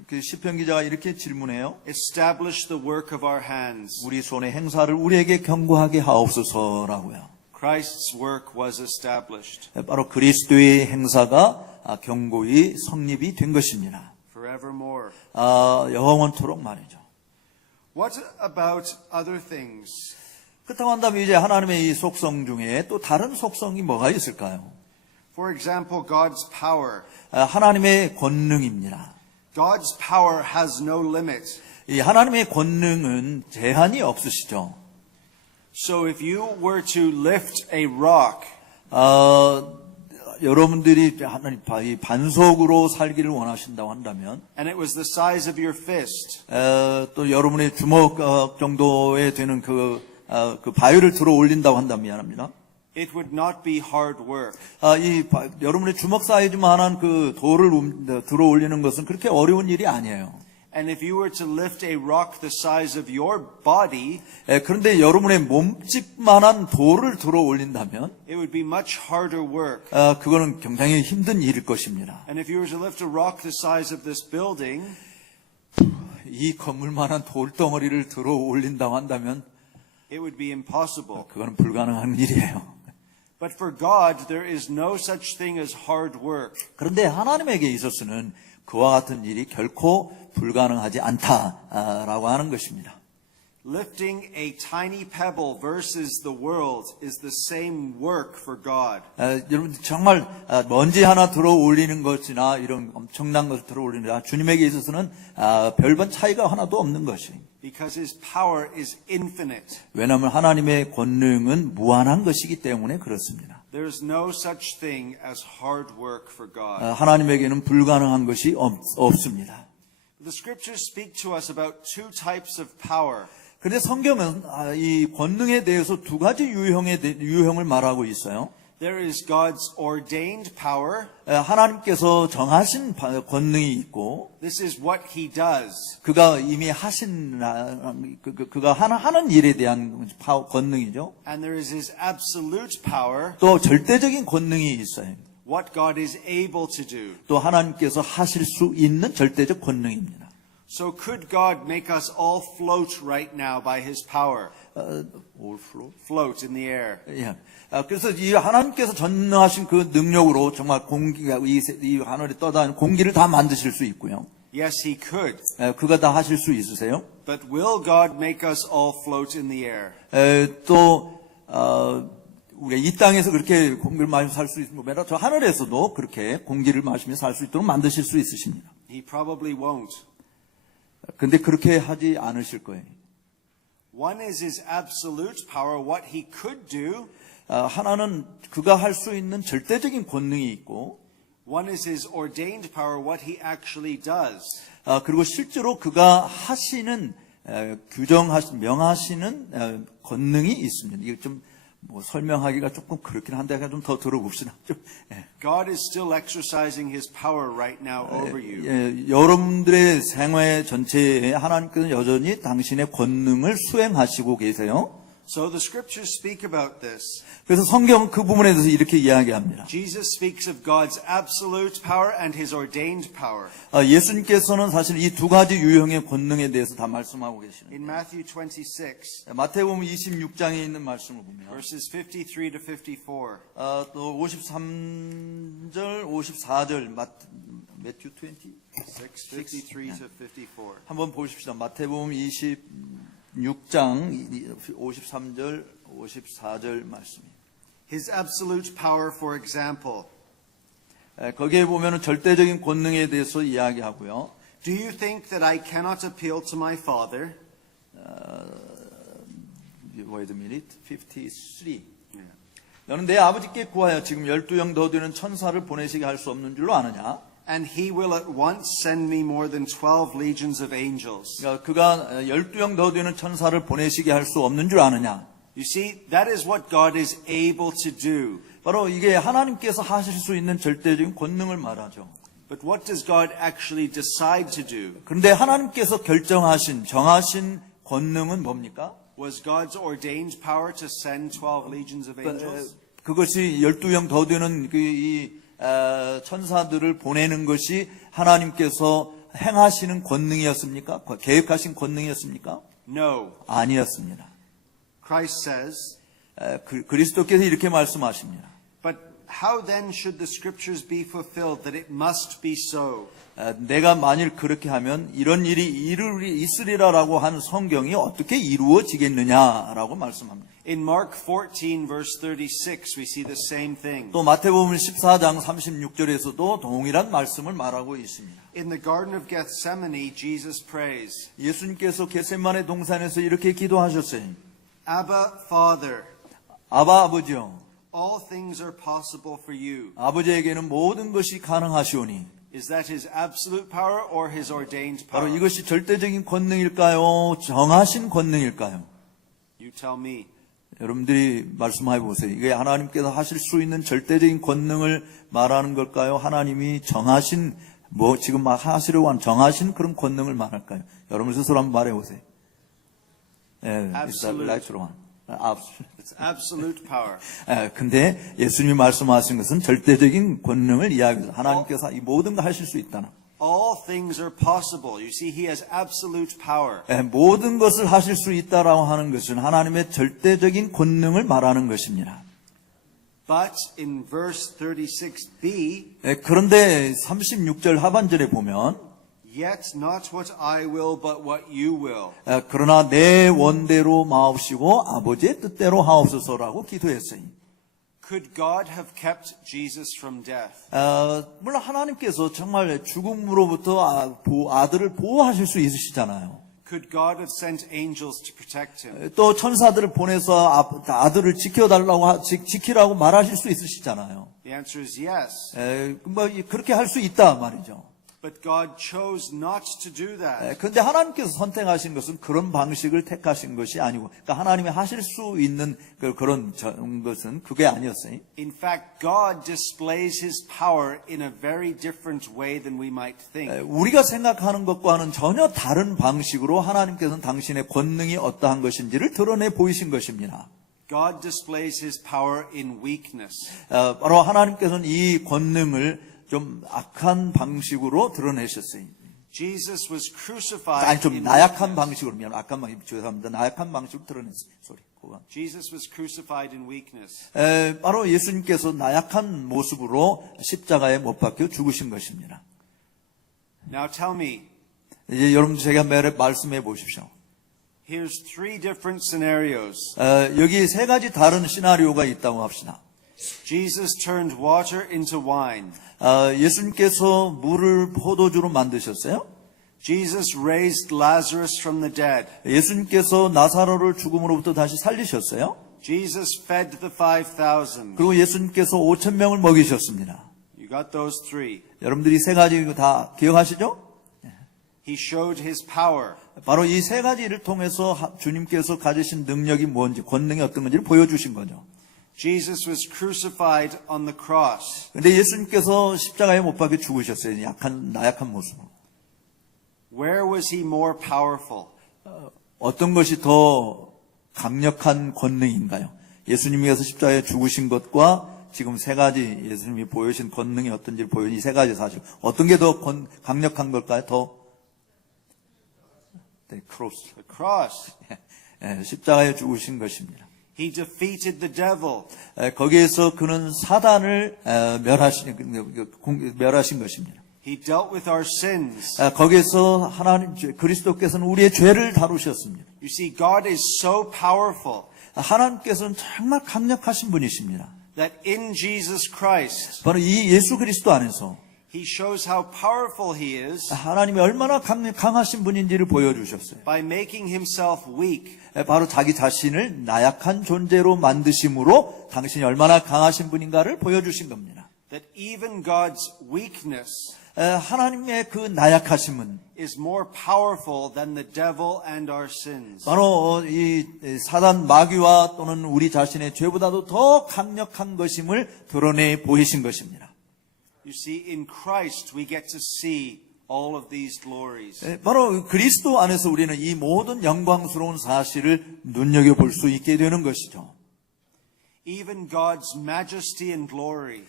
그 시편 기자가 이렇게 질문해요. establish the work of our hands. 우리 손의 행사를 우리에게 경고하게 하옵소서라고요. Christ's work was established 바로 그리스도의 행사가 경고히 성립이 된 것입니다. forevermore. 영원토록 말이죠. What about other things? 그렇다고 한다면 이제 하나님의 이 속성 중에 또 다른 속성이 뭐가 있을까요? For example, God's power. 하나님의 권능입니다. God's power has no limit. 이 하나님의 권능은 제한이 없으시죠. So if you were to lift a rock, 여러분들이 이 반석으로 살기를 원하신다고 한다면, and it was the size of your fist, 또 여러분의 주먹 정도에 되는 그 바위를 들어 올린다고 한다면 미안합니다. it would not be hard work. 여러분의 주먹 사이즈만한 그 돌을 들어 올리는 것은 그렇게 어려운 일이 아니에요. And if you were to lift a rock the size of your body, 그런데 여러분의 몸집만한 돌을 들어 올린다면, it would be much harder work. 그거는 굉장히 힘든 일일 것입니다. And if you were to lift a rock the size of this building, 이 건물만한 돌덩어리를 들어 올린다고 한다면, it would be impossible. 그거는 불가능한 일이에요. But for God, there is no such thing as hard work. 그런데 하나님에게 있어서는 그와 같은 일이 결코 불가능하지 않다라고 하는 것입니다. Lifting a tiny pebble versus the world is the same work for God. 여러분 정말 먼지 하나 들어 올리는 것이나 이런 엄청난 것을 들어 올리는 것, 주님에게 있어서는 별반 차이가 하나도 없는 것이에요. Because His power is infinite. 왜냐하면 하나님의 권능은 무한한 것이기 때문에 그렇습니다. There is no such thing as hard work for God. 하나님에게는 불가능한 것이 없습니다. The scriptures speak to us about two types of power. 그런데 성경은 이 권능에 대해서 두 가지 유형을 말하고 있어요. There is God's ordained power. 하나님께서 정하신 권능이 있고, This is what He does. 그가 이미 하신 그가 하는 일에 대한 권능이죠. And there is His absolute power. 또 절대적인 권능이 있어요. What God is able to do. 또 하나님께서 하실 수 있는 절대적 권능입니다. So could God make us all float right now by His power? Float in the air. 예. 그래서 이 하나님께서 전능하신 그 능력으로 정말 공기가 이 하늘에 떠다니는 공기를 다 만드실 수 있고요. Yes, He could. 그가 다 하실 수 있으세요? But will God make us all float in the air? 또 우리가 이 땅에서 그렇게 공기를 마시며 살 수 있는 것보다 저 하늘에서도 그렇게 공기를 마시며 살 수 있도록 만드실 수 있으십니다. He probably won't. 근데 그렇게 하지 않으실 거예요. One is His absolute power, what He could do. 하나는 그가 할 수 있는 절대적인 권능이 있고, One is His ordained power, what He actually does. 그리고 실제로 그가 하시는 명하시는 권능이 있습니다. 이게 좀 설명하기가 조금 그렇긴 한데 좀 더 들어봅시다. God is still exercising His power right now over you. 여러분들의 생애 전체에 하나님께서는 여전히 당신의 권능을 수행하시고 계세요. So the scriptures speak about this. 그래서 성경은 그 부분에 대해서 이렇게 이야기합니다. Jesus speaks of God's absolute power and His ordained power. 예수님께서는 사실 이 두 가지 유형의 권능에 대해서 다 말씀하고 계시는. In Matthew 26, 마태복음 26장에 있는 말씀을 보면 verses 53 to 54. 또 53절, 54절 매튜 26, 53 to 54. 한번 보십시다. 마태복음 26장 53절, 54절 말씀입니다. His absolute power, for example. 거기에 보면은 절대적인 권능에 대해서 이야기하고요. Do you think that I cannot appeal to my Father? Wait a minute. 53. 너는 내 아버지께 구하여 지금 12영 더 되는 천사를 보내시게 할 수 없는 줄로 아느냐? And He will at once send me more than 12 legions of angels. 그러니까 그가 12영 더 되는 천사를 보내시게 할 수 없는 줄 아느냐? You see, that is what God is able to do. 바로 이게 하나님께서 하실 수 있는 절대적인 권능을 말하죠. But what does God actually decide to do? 그런데 하나님께서 정하신 권능은 뭡니까? Was God's ordained power to send 12 legions of angels? 그것이 12영 더 되는 천사들을 보내는 것이 하나님께서 행하시는 권능이었습니까? 계획하신 권능이었습니까? No. 아니었습니다. Christ says, 그리스도께서 이렇게 말씀하십니다. But how then should the scriptures be fulfilled that it must be so? 내가 만일 그렇게 하면 이런 일이 있으리라라고 한 성경이 어떻게 이루어지겠느냐라고 말씀합니다. In Mark 14 verse 36 we see the same thing. 또 마태복음 14장 36절에서도 동일한 말씀을 말하고 있습니다. In the Garden of Gethsemane, Jesus prays, 예수님께서 겟세마네 동산에서 이렇게 기도하셨어요. Abba, Father, 아바 아버지요, all things are possible for you. 아버지에게는 모든 것이 가능하시오니. Is that His absolute power or His ordained 바로 power? 이것이 절대적인 권능일까요? 정하신 권능일까요? You tell me. 여러분들이 말씀해 보세요. 이게 하나님께서 하실 수 있는 절대적인 권능을 말하는 걸까요? 하나님이 정하신 지금 막 하시려고 하는 정하신 그런 권능을 말할까요? 여러분 스스로 한번 말해 보세요. 예, Absolute. It's absolute power. 근데 예수님이 말씀하신 것은 절대적인 권능을 이야기해서 하나님께서 이 모든 걸 하실 수 있다는. All things are possible. You see, he has absolute power. 모든 것을 하실 수 있다라고 하는 것은 하나님의 절대적인 권능을 말하는 것입니다. But in verse 36b, 그런데 36절 하반절에 보면 yet not what I will, but what you will. 그러나 내 원대로 마옵시고 아버지의 뜻대로 하옵소서라고 기도했어요. Could God have kept Jesus from death? 물론 하나님께서 정말 죽음으로부터 아들을 보호하실 수 있으시잖아요. Could God have sent angels to protect him? 또 천사들을 보내서 아들을 지키라고 말하실 수 있으시잖아요. The answer is yes. 그렇게 할 수 있다 말이죠. But God chose not to do that. 그런데 하나님께서 선택하신 것은 그런 방식을 택하신 것이 아니고, 그러니까 하나님이 하실 수 있는 그런 것은 그게 아니었어요. In fact, God displays his power in a very different way than we might think. 우리가 생각하는 것과는 전혀 다른 방식으로 하나님께서는 당신의 권능이 어떠한 것인지를 드러내 보이신 것입니다. God displays his power in weakness. 바로 하나님께서는 이 권능을 좀 악한 방식으로 드러내셨어요. Jesus was crucified. 아니 좀 in 나약한 weakness. 방식으로 악한 방식 죄송합니다. 나약한 방식으로 드러냈어요. Jesus was crucified in weakness. 바로 예수님께서 나약한 모습으로 십자가에 못 박혀 죽으신 것입니다. Now tell me, 이제 여러분 제가 말씀해 보십시오. here's three different scenarios. 여기 세 가지 다른 시나리오가 있다고 합시다. Jesus turned water into wine. 예수님께서 물을 포도주로 만드셨어요. Jesus raised Lazarus from the dead. 예수님께서 나사로를 죽음으로부터 다시 살리셨어요. Jesus fed the 5,000. 그리고 예수님께서 5,000명을 먹이셨습니다. You got those three. 여러분들이 세 가지 다 기억하시죠? He showed his power. 바로 이 세 가지를 통해서 주님께서 가지신 능력이 뭔지, 권능이 어떤 건지를 보여주신 거죠. Jesus was crucified on the cross. 근데 예수님께서 십자가에 못 박혀 죽으셨어요. 나약한 모습으로. Where was he more powerful? 어떤 것이 더 강력한 권능인가요? 예수님께서 십자가에 죽으신 것과 지금 세 가지 예수님이 보여주신 권능이 어떤지를 보여준 이 세 가지 사실. 어떤 게 더 강력한 걸까요? 크로스. The cross. 십자가에 죽으신 것입니다. He defeated the devil. 거기에서 그는 사단을 멸하신 것입니다. He dealt with our sins. 거기에서 그리스도께서는 우리의 죄를 다루셨습니다. You see, God is so powerful 하나님께서는 정말 강력하신 분이십니다. that in Jesus Christ, 바로 이 예수 그리스도 안에서 he shows how powerful he is 하나님이 얼마나 강하신 분인지를 보여주셨어요. by making himself weak. 바로 자기 자신을 나약한 존재로 만드심으로 당신이 얼마나 강하신 분인가를 보여주신 겁니다. That even God's weakness 하나님의 그 나약하심은 is more powerful than the devil and our sins. 바로 이 사단 마귀와 또는 우리 자신의 죄보다도 더 강력한 것임을 드러내 보이신 것입니다. You see, in Christ we get to see all of these glories. 바로 그리스도 안에서 우리는 이 모든 영광스러운 사실을 눈여겨볼 수 있게 되는 것이죠. Even God's majesty and glory.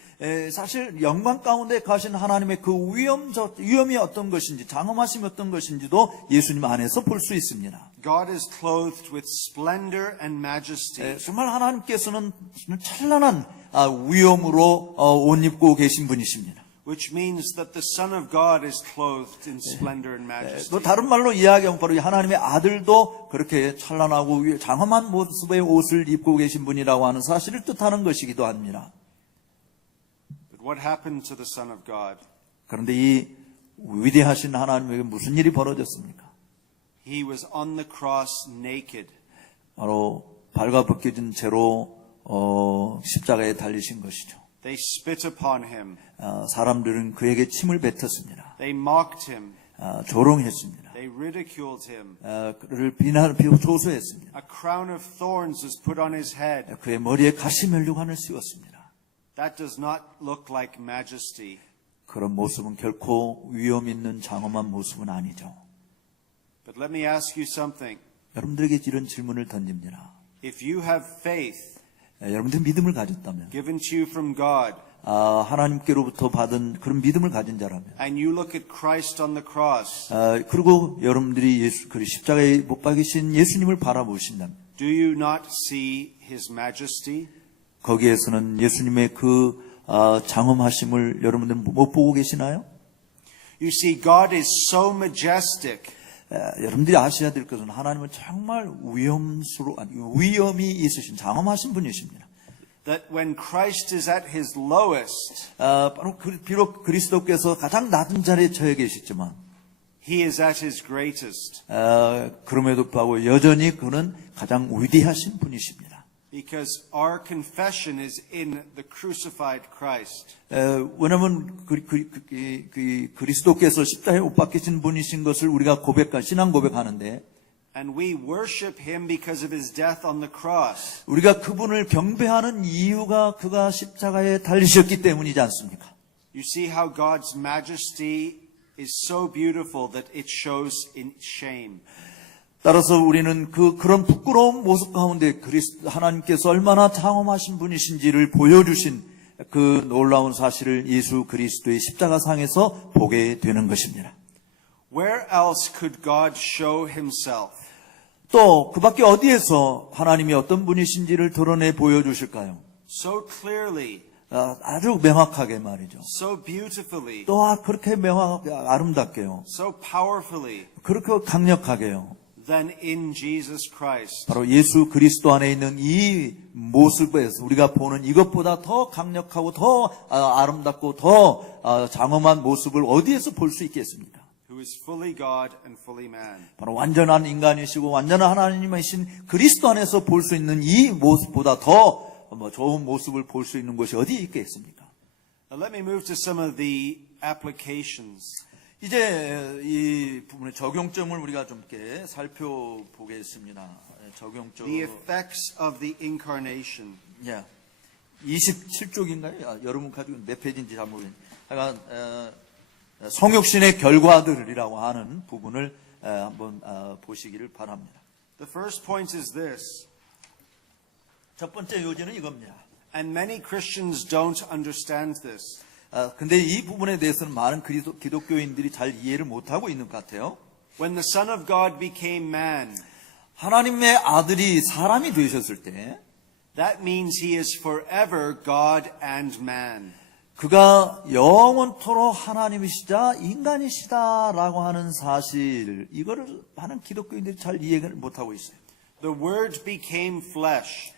사실 영광 가운데 가신 하나님의 그 위엄이 어떤 것인지, 장엄하심이 어떤 것인지도 예수님 안에서 볼 수 있습니다. God is clothed with splendor and majesty. 정말 하나님께서는 찬란한 위엄으로 옷 입고 계신 분이십니다. Which means that the Son of God is clothed in splendor and 또 majesty. 다른 말로 이야기하면 바로 하나님의 아들도 그렇게 찬란하고 장엄한 모습의 옷을 입고 계신 분이라고 하는 사실을 뜻하는 것이기도 합니다. But what happened to the Son of God? 그런데 이 위대하신 하나님에게 무슨 일이 벌어졌습니까? He was on the cross naked. 바로 발가벗겨진 채로 십자가에 달리신 것이죠. They spit upon him. 사람들은 그에게 침을 뱉었습니다. They mocked him. 조롱했습니다. They ridiculed him. 그를 비난하고 조소했습니다. A crown of thorns was put on his head. 그의 머리에 가시면류관을 씌웠습니다. That does not look like majesty. 그런 모습은 결코 위험 있는 장엄한 모습은 아니죠. But let me ask you something. 여러분들에게 이런 질문을 던집니다. If you have faith 여러분들이 믿음을 가졌다면, given to you from God, 하나님께로부터 받은 그런 믿음을 가진 자라면, and you look at Christ on the cross, 그리고 여러분들이 그 십자가에 못 박이신 예수님을 바라보신다면, do you not see His majesty? 거기에서는 예수님의 그 장엄하심을 여러분들 못 보고 계시나요? You see, God is so majestic 여러분들이 아셔야 될 것은 하나님은 정말 위엄이 있으신 장엄하신 분이십니다. that when Christ is at His lowest, 바로 비록 그리스도께서 가장 낮은 자리에 처해 계시지만, He is at His greatest. 그럼에도 불구하고 여전히 그는 가장 위대하신 분이십니다. Because our confession is in the crucified Christ. 왜냐하면 그리스도께서 십자가에 못 박히신 분이신 것을 우리가 신앙 고백하는데, And we worship Him because of His death on the cross. 우리가 그분을 경배하는 이유가 그가 십자가에 달리셨기 때문이지 않습니까? You see how God's majesty is so beautiful that it shows in shame. 따라서 우리는 그런 부끄러운 모습 가운데 하나님께서 얼마나 장엄하신 분이신지를 보여주신 그 놀라운 사실을 예수 그리스도의 십자가상에서 보게 되는 것입니다. Where else could God show Himself? 또 그 밖에 어디에서 하나님이 어떤 분이신지를 드러내 보여주실까요? So clearly, 아주 명확하게 말이죠. so beautifully, 또 그렇게 명확하게 아름답게요. so powerfully 그렇게 강력하게요. than in Jesus Christ. 바로 예수 그리스도 안에 있는 이 모습에서 우리가 보는 이것보다 더 강력하고 더 아름답고 더 장엄한 모습을 어디에서 볼 수 있겠습니까? Who is fully God and fully man. 바로 완전한 인간이시고 완전한 하나님이신 그리스도 안에서 볼 수 있는 이 모습보다 더 좋은 모습을 볼 수 있는 곳이 어디 있겠습니까? Now let me move to some of the applications. 이제 이 부분의 적용점을 우리가 좀 이렇게 살펴보겠습니다. 적용점. The effects of the incarnation. 27쪽인가요? 여러분 가지고 몇 페이지인지 잘 모르겠는데. 하여간 성육신의 결과들이라고 하는 부분을 한번 보시기를 바랍니다. The first point is this. 첫 번째 요지는 이겁니다. And many Christians don't understand this. 근데 이 부분에 대해서는 많은 기독교인들이 잘 이해를 못하고 있는 것 같아요. When the Son of God became man, 하나님의 아들이 사람이 되셨을 때 that means He is forever God and man. 그가 영원토록 하나님이시자 인간이시다라고 하는 사실, 이거를 많은 기독교인들이 잘 이해를 못하고 있어요. The Word became flesh,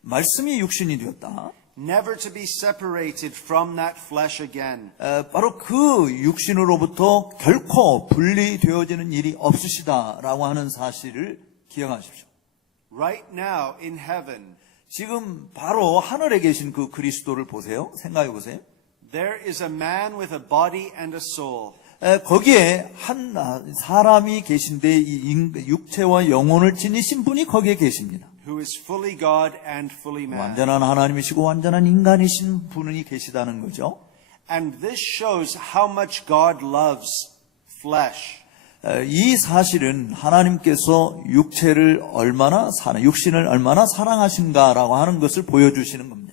말씀이 육신이 되었다. never to be separated from that flesh again. 바로 그 육신으로부터 결코 분리되어지는 일이 없으시다라고 하는 사실을 기억하십시오. Right now in heaven, 지금 바로 하늘에 계신 그 그리스도를 보세요. 생각해 보세요. there is a man with a body and a soul. 거기에 한 사람이 계신데 이 육체와 영혼을 지니신 분이 거기에 계십니다. Who is fully God and fully man. 완전한 하나님이시고 완전한 인간이신 분이 계시다는 거죠. And this shows how much God loves flesh. 이 사실은 하나님께서 육신을 얼마나 사랑하신가라고 하는 것을 보여주시는 겁니다.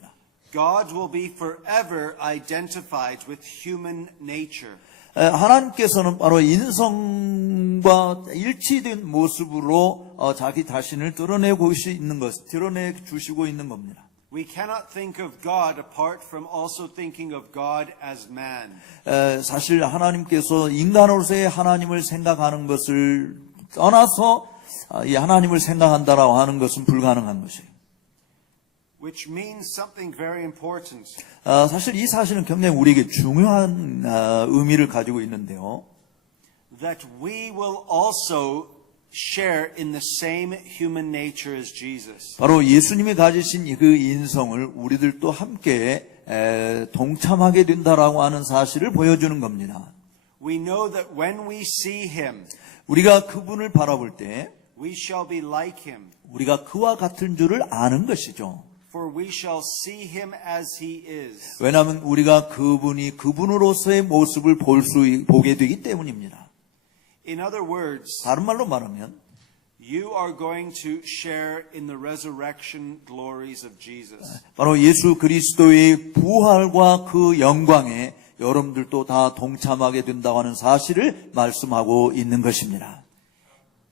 God will be forever identified with human nature. 하나님께서는 바로 인성과 일치된 모습으로 자기 자신을 드러내 주시고 있는 겁니다. We cannot think of God apart from also thinking of God as man. 사실 하나님께서 인간으로서의 하나님을 생각하는 것을 떠나서 이 하나님을 생각한다라고 하는 것은 불가능한 것이에요. Which means something very important. 사실 이 사실은 굉장히 우리에게 중요한 의미를 가지고 있는데요. That we will also share in the same human nature as Jesus. 바로 예수님이 가지신 그 인성을 우리들도 함께 동참하게 된다라고 하는 사실을 보여주는 겁니다. We know that when we see him, 우리가 그분을 바라볼 때 we shall be like him, 우리가 그와 같은 줄을 아는 것이죠. for we shall see him as he is. 왜냐하면 우리가 그분이 그분으로서의 모습을 보게 되기 때문입니다. In other words, 다른 말로 말하면 you are going to share in the resurrection glories of Jesus. 바로 예수 그리스도의 부활과 그 영광에 여러분들도 다 동참하게 된다고 하는 사실을 말씀하고 있는 것입니다.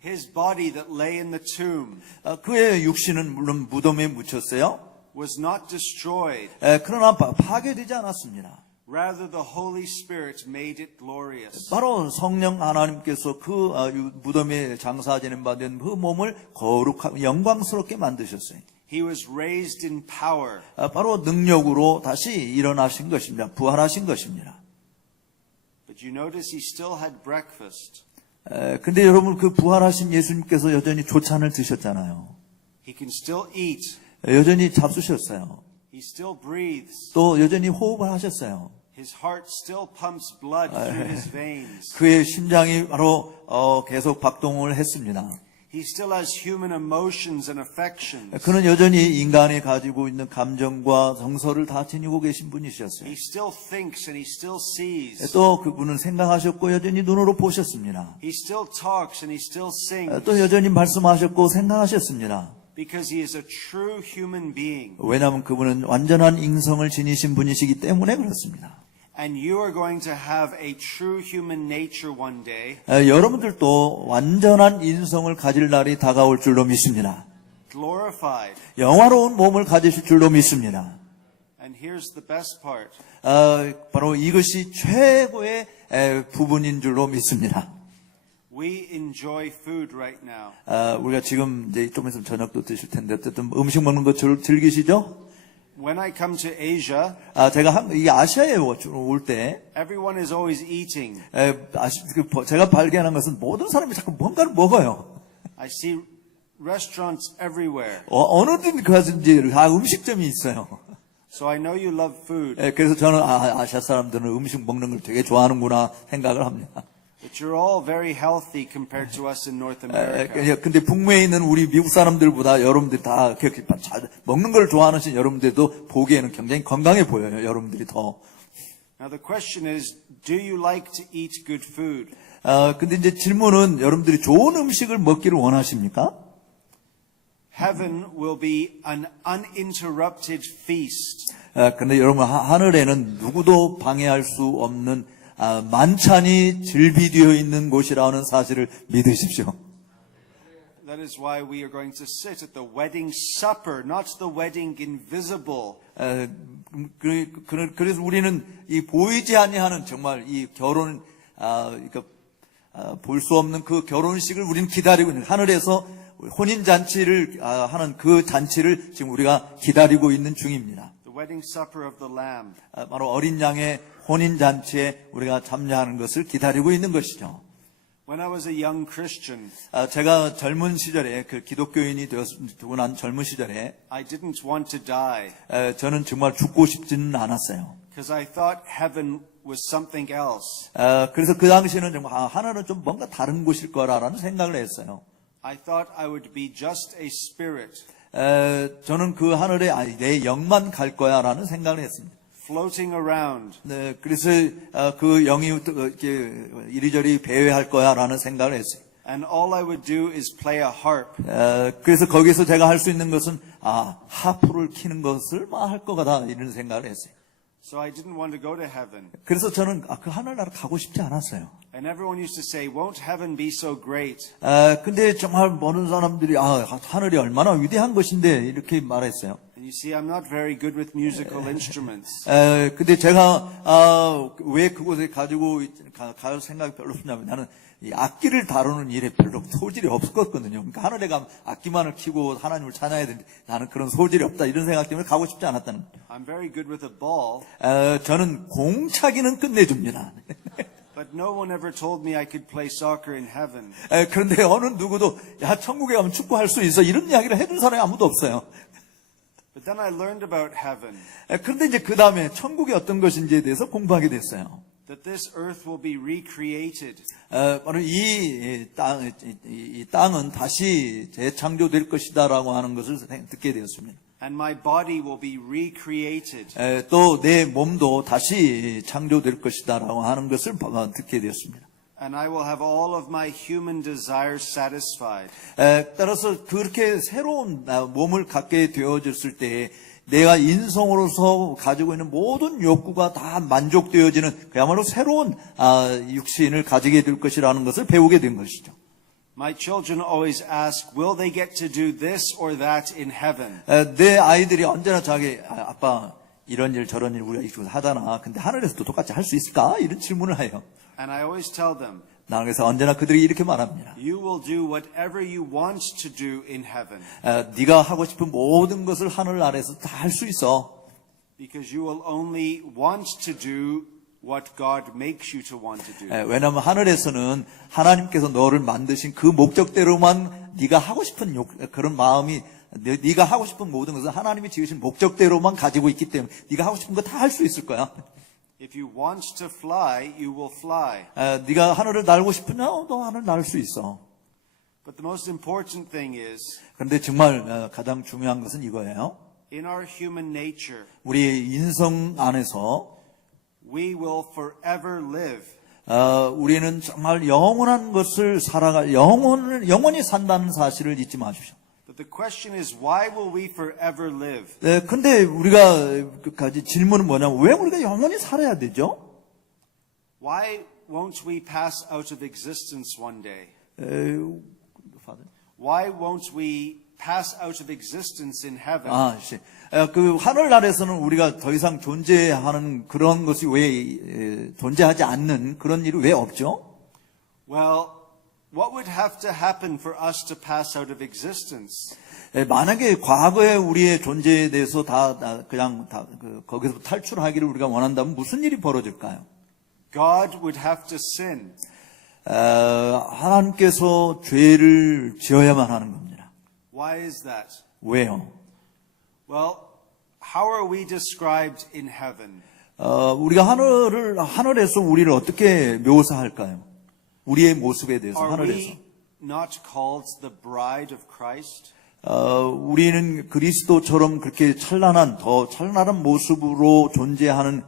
His body that lay in the tomb 그의 육신은 물론 무덤에 묻혔어요. was not destroyed. 그러나 파괴되지 않았습니다. Rather, the Holy Spirit made it glorious. 바로 성령 하나님께서 그 무덤에 장사지는 받은 그 몸을 거룩하고 영광스럽게 만드셨어요. He was raised in power. 바로 능력으로 다시 일어나신 것입니다. 부활하신 것입니다. But you notice he still had breakfast. 근데 여러분 그 부활하신 예수님께서 여전히 조찬을 드셨잖아요. He can still eat. 여전히 잡수셨어요. He still breathes. 또 여전히 호흡을 하셨어요. His heart still pumps blood through his veins. 그의 심장이 바로 계속 박동을 했습니다. He still has human emotions and affections. 그는 여전히 인간이 가지고 있는 감정과 정서를 다 지니고 계신 분이셨어요. He still thinks and he still sees. 또 그분은 생각하셨고 여전히 눈으로 보셨습니다. He still talks and he still sings. 또 여전히 말씀하셨고 생각하셨습니다. Because he is a true human being. 왜냐하면 그분은 완전한 인성을 지니신 분이시기 때문에 그렇습니다. And you are going to have a true human nature one day. 여러분들도 완전한 인성을 가질 날이 다가올 줄로 믿습니다. Glorified. 영화로운 몸을 가지실 줄로 믿습니다. And here's the best part. 바로 이것이 최고의 부분인 줄로 믿습니다. We enjoy food right now. 우리가 지금 이제 좀 있으면 저녁도 드실 텐데 어쨌든 음식 먹는 거 즐기시죠? When I come to Asia, 제가 이 아시아에 올 때 everyone is always eating. 제가 발견한 것은 모든 사람이 자꾸 뭔가를 먹어요. I see restaurants everywhere. 어느든 가든지 다 음식점이 있어요. So I know you love food, 그래서 저는 아시아 사람들은 음식 먹는 걸 되게 좋아하는구나 생각을 합니다. but you're all very healthy compared to us in North America. 근데 북미에 있는 우리 미국 사람들보다 여러분들이 다 그렇게 먹는 걸 좋아하는 여러분들도 보기에는 굉장히 건강해 보여요. 여러분들이 더. Now the question is, do you like to eat good food? 근데 이제 질문은 여러분들이 좋은 음식을 먹기를 원하십니까? Heaven will be an uninterrupted feast. 근데 여러분 하늘에는 누구도 방해할 수 없는 만찬이 즐비되어 있는 곳이라는 사실을 믿으십시오. That is why we are going to sit at the wedding supper, not the wedding invisible. 그래서 우리는 이 보이지 아니하는 정말 이 결혼, 그러니까 볼 수 없는 그 결혼식을 우리는 기다리고 있는 하늘에서 혼인 잔치를 하는 그 잔치를 지금 우리가 기다리고 있는 중입니다. The wedding supper of the Lamb. 바로 어린 양의 혼인 잔치에 우리가 참여하는 것을 기다리고 있는 것이죠. When I was a young Christian, 제가 젊은 시절에 그 기독교인이 되고 난 젊은 시절에 I didn't want to die 저는 정말 죽고 싶지는 않았어요. because I thought heaven was something else. 그래서 그 당시에는 정말 하나는 좀 뭔가 다른 곳일 거라는 생각을 했어요. I thought I would be just a spirit 저는 그 하늘에 내 영만 갈 거야라는 생각을 했습니다. floating around. 네, 그래서 그 영이 이렇게 이리저리 배회할 거야라는 생각을 했어요. And all I would do is play a harp. 그래서 거기서 제가 할 수 있는 것은 하프를 키는 것을 할 거다 이런 생각을 했어요. So I didn't want to go to heaven. 그래서 저는 그 하늘나라 가고 싶지 않았어요. And everyone used to say, won't heaven be so great? 근데 정말 많은 사람들이 하늘이 얼마나 위대한 것인데 이렇게 말했어요. And you see, I'm not very good with musical instruments. 근데 제가 왜 그곳에 가지고 갈 생각이 별로 없냐면 나는 이 악기를 다루는 일에 별로 소질이 없었거든요. 그러니까 하늘에 가면 악기만을 키고 하나님을 찬양해야 되는데 나는 그런 소질이 없다 이런 생각 때문에 가고 싶지 않았다는 거예요. I'm very good with a ball. 저는 공차기는 끝내줍니다. But no one ever told me I could play soccer in heaven. 그런데 어느 누구도 천국에 가면 축구할 수 있어 이런 이야기를 해준 사람이 아무도 없어요. But then I learned about heaven. 그런데 이제 그 다음에 천국이 어떤 것인지에 대해서 공부하게 됐어요. that this earth will be recreated. 바로 이 땅은 다시 재창조될 것이다라고 하는 것을 듣게 되었습니다. And my body will be recreated. 또 내 몸도 다시 창조될 것이다라고 하는 것을 듣게 되었습니다. And I will have all of my human desires satisfied. 따라서 그렇게 새로운 몸을 갖게 되어졌을 때 내가 인성으로서 가지고 있는 모든 욕구가 다 만족되어지는 그야말로 새로운 육신을 가지게 될 것이라는 것을 배우게 된 것이죠. My children always ask, will they get to do this or that in heaven? 내 아이들이 언제나 자기 아빠 이런 일 저런 일 우리가 이쪽에서 하잖아. 근데 하늘에서도 똑같이 할 수 있을까? 이런 질문을 해요. And I always tell them, 나는 그래서 언제나 그들이 이렇게 말합니다. you will do whatever you want to do in heaven. 네가 하고 싶은 모든 것을 하늘 아래에서 다 할 수 있어. Because you will only want to do what God makes you to want to do. 왜냐하면 하늘에서는 하나님께서 너를 만드신 그 목적대로만 네가 하고 싶은 그런 마음이 네가 하고 싶은 모든 것은 하나님이 지으신 목적대로만 가지고 있기 때문에 네가 하고 싶은 거 다 할 수 있을 거야. If you want to fly, you will fly. 네가 하늘을 날고 싶으냐? 너 하늘 날 수 있어. But the most important thing is, 그런데 정말 가장 중요한 것은 이거예요. in our human nature, 우리의 인성 안에서 we will forever live. 우리는 정말 영원한 것을 영원히 산다는 사실을 잊지 마십시오. But the question is, why will we forever live? 근데 우리가 까지 질문은 뭐냐면 왜 우리가 영원히 살아야 되죠? Why won't we pass out of existence one day? Why won't we pass out of existence in heaven? 그 하늘나라에서는 우리가 더 이상 존재하는 그런 것이 왜 존재하지 않는 그런 일이 왜 없죠? Well, what would have to happen for us to pass out of existence? 만약에 과거에 우리의 존재에 대해서 거기서 탈출하기를 우리가 원한다면 무슨 일이 벌어질까요? God would have to sin. 하나님께서 죄를 지어야만 하는 겁니다. Why is that? 왜요? Well, how are we described in heaven? 우리가 하늘에서 우리를 어떻게 묘사할까요? 우리의 모습에 대해서 Are 하늘에서. we not called the bride of Christ? 우리는 그리스도처럼 그렇게 더 찬란한 모습으로 존재하는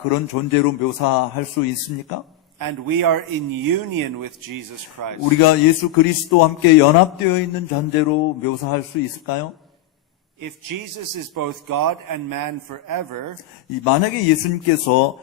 그런 존재로 묘사할 수 있습니까? And we are in union with Jesus Christ. 우리가 예수 그리스도와 함께 연합되어 있는 존재로 묘사할 수 있을까요? If Jesus is both God and man forever, 만약에 예수님께서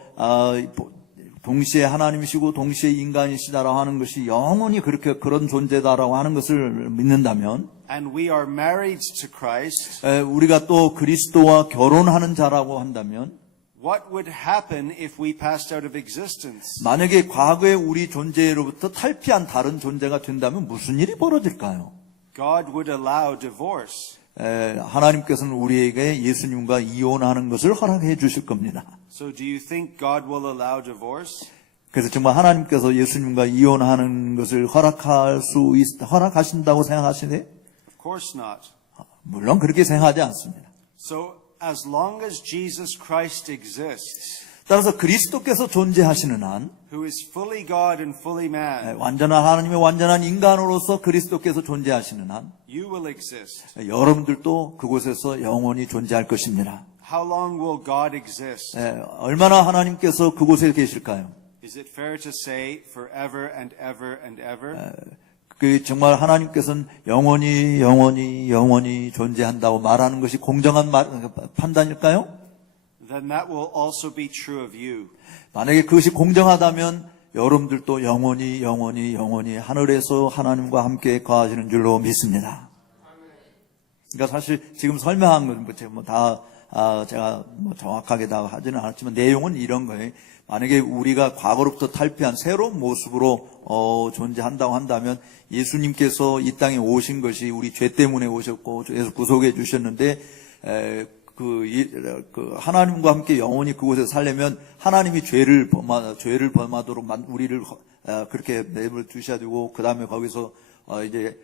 동시에 하나님이시고 동시에 인간이시다라고 하는 것이 영원히 그런 존재다라고 하는 것을 믿는다면, and we are married to Christ, 우리가 또 그리스도와 결혼하는 자라고 한다면, what would happen if we passed out of existence? 만약에 과거에 우리 존재로부터 탈피한 다른 존재가 된다면 무슨 일이 벌어질까요? God would allow divorce. 하나님께서는 우리에게 예수님과 이혼하는 것을 허락해 주실 겁니다. So do you think God will allow divorce? 그래서 정말 하나님께서 예수님과 이혼하는 것을 허락하신다고 생각하시네? Of course not. 물론 그렇게 생각하지 않습니다. So as long as Jesus Christ exists, 따라서 그리스도께서 존재하시는 한, who is fully God and fully man, 완전한 하나님의 완전한 인간으로서 그리스도께서 존재하시는 한, you will exist. 여러분들도 그곳에서 영원히 존재할 것입니다. How long will God exist? 얼마나 하나님께서 그곳에 계실까요? Is it fair to say forever and ever and ever? 정말 하나님께서는 영원히 존재한다고 말하는 것이 공정한 판단일까요? Then that will also be true of you. 만약에 그것이 공정하다면 여러분들도 영원히 하늘에서 하나님과 함께 거하시는 줄로 믿습니다. 그러니까 사실 지금 설명한 건 제가 정확하게 다 하지는 않았지만 내용은 이런 거예요. 만약에 우리가 과거로부터 탈피한 새로운 모습으로 존재한다고 한다면 예수님께서 이 땅에 오신 것이 우리 죄 때문에 오셨고 죄에서 구속해 주셨는데 하나님과 함께 영원히 그곳에서 살려면 하나님이 죄를 범하도록 우리를 그렇게 내버려 두셔야 되고, 그 다음에 거기서 이제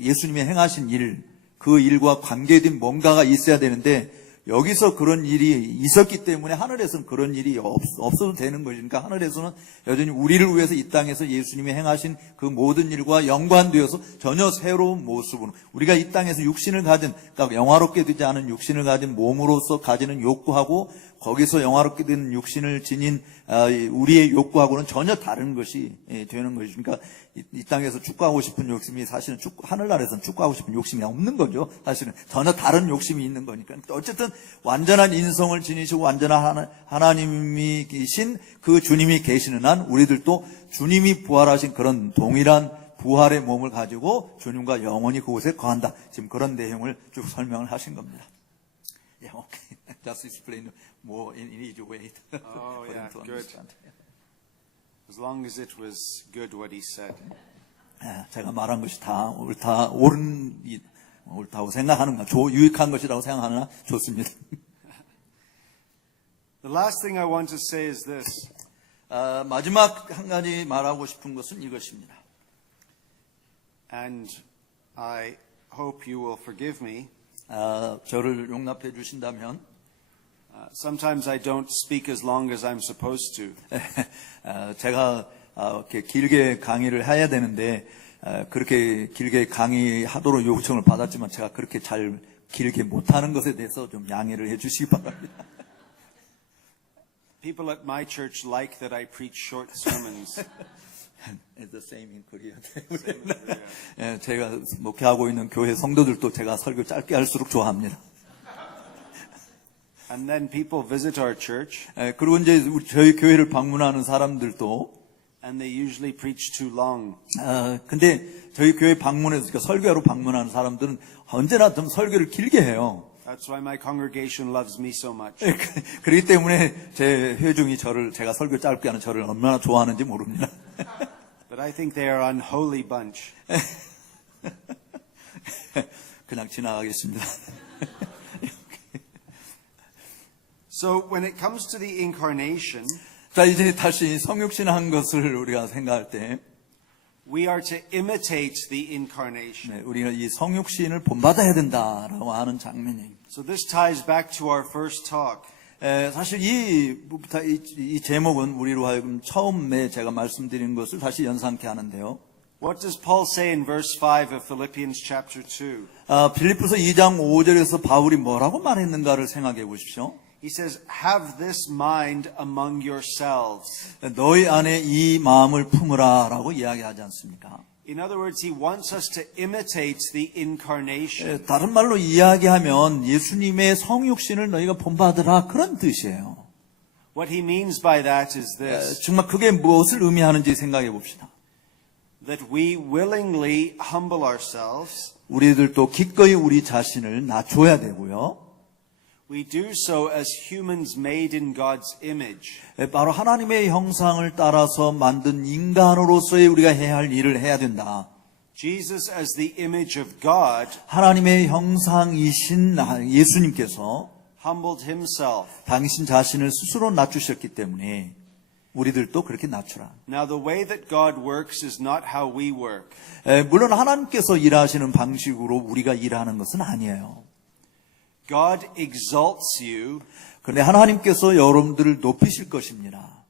예수님이 행하신 그 일과 관계된 뭔가가 있어야 되는데, 여기서 그런 일이 있었기 때문에 하늘에서는 그런 일이 없어도 되는 것이니까 하늘에서는 여전히 우리를 위해서 이 땅에서 예수님이 행하신 그 모든 일과 연관되어서 전혀 새로운 모습으로 우리가 이 땅에서 육신을 가진, 그러니까 영화롭게 되지 않은 육신을 가진 몸으로서 가지는 욕구하고 거기서 영화롭게 된 육신을 지닌 우리의 욕구하고는 전혀 다른 것이 되는 것이죠. 그러니까 이 땅에서 축구하고 싶은 욕심이 사실은 하늘나라에서는 축구하고 싶은 욕심이 없는 거죠. 사실은 전혀 다른 욕심이 있는 거니까. 어쨌든 완전한 인성을 지니시고 완전한 하나님이 계신 그 주님이 계시는 한 우리들도 주님이 부활하신 그런 동일한 부활의 몸을 가지고 주님과 영원히 그곳에 거한다. 지금 그런 내용을 쭉 설명을 하신 겁니다. Yeah, okay. Just explain more in easy way. Oh, yeah, to good. understand. As long as it was good what he said. 제가 말한 것이 다 옳다고 생각하는가, 유익한 것이라고 생각하느나 좋습니다. The last thing I want to say is this. 마지막 한 가지 말하고 싶은 것은 이것입니다. And I hope you will forgive me. 저를 용납해 주신다면 Sometimes I don't speak as long as I'm supposed to. 제가 이렇게 길게 강의를 해야 되는데 그렇게 길게 강의하도록 요청을 받았지만 제가 그렇게 잘 길게 못하는 것에 대해서 좀 양해를 해 주시기 바랍니다. People at my church like that I preach short sermons. It's the same in Korea. 제가 목회하고 있는 교회 성도들도 제가 설교 짧게 할수록 좋아합니다. And then people visit our church. 그리고 이제 저희 교회를 방문하는 사람들도 And they usually preach too long. 근데 저희 교회 방문해서 그러니까 설교하러 방문하는 사람들은 언제나 좀 설교를 길게 해요. That's why my congregation loves me so much. 그렇기 때문에 제 회중이 제가 설교 짧게 하는 저를 얼마나 좋아하는지 모릅니다. But I think they are an unholy bunch. 그냥 지나가겠습니다. So when it comes to the incarnation, 자, 이제 다시 성육신한 것을 우리가 생각할 때 we are to imitate the incarnation. 우리가 이 성육신을 본받아야 된다라고 하는 장면입니다. So this ties back to our first talk. 사실 이 제목은 우리로 하여금 처음에 제가 말씀드린 것을 다시 연상케 하는데요. What does Paul say in verse 5 of Philippians chapter 2? 빌립보서 2장 5절에서 바울이 뭐라고 말했는가를 생각해 보십시오. He says, have this mind among yourselves. 너희 안에 이 마음을 품으라 라고 이야기하지 않습니까? In other words, he wants us to imitate the incarnation. 다른 말로 이야기하면 예수님의 성육신을 너희가 본받으라 그런 뜻이에요. What he means by that is this, 정말 그게 무엇을 의미하는지 생각해 봅시다. that we willingly humble ourselves. 우리들도 기꺼이 우리 자신을 낮춰야 되고요. We do so as humans made in God's image. 바로 하나님의 형상을 따라서 만든 인간으로서의 우리가 해야 할 일을 해야 된다. Jesus as the image of God 하나님의 형상이신 예수님께서 humbled himself. 당신 자신을 스스로 낮추셨기 때문에 우리들도 그렇게 낮추라. Now the way that God works is not how we work. 물론 하나님께서 일하시는 방식으로 우리가 일하는 것은 아니에요. God exalts you 그런데 하나님께서 여러분들을 높이실 것입니다.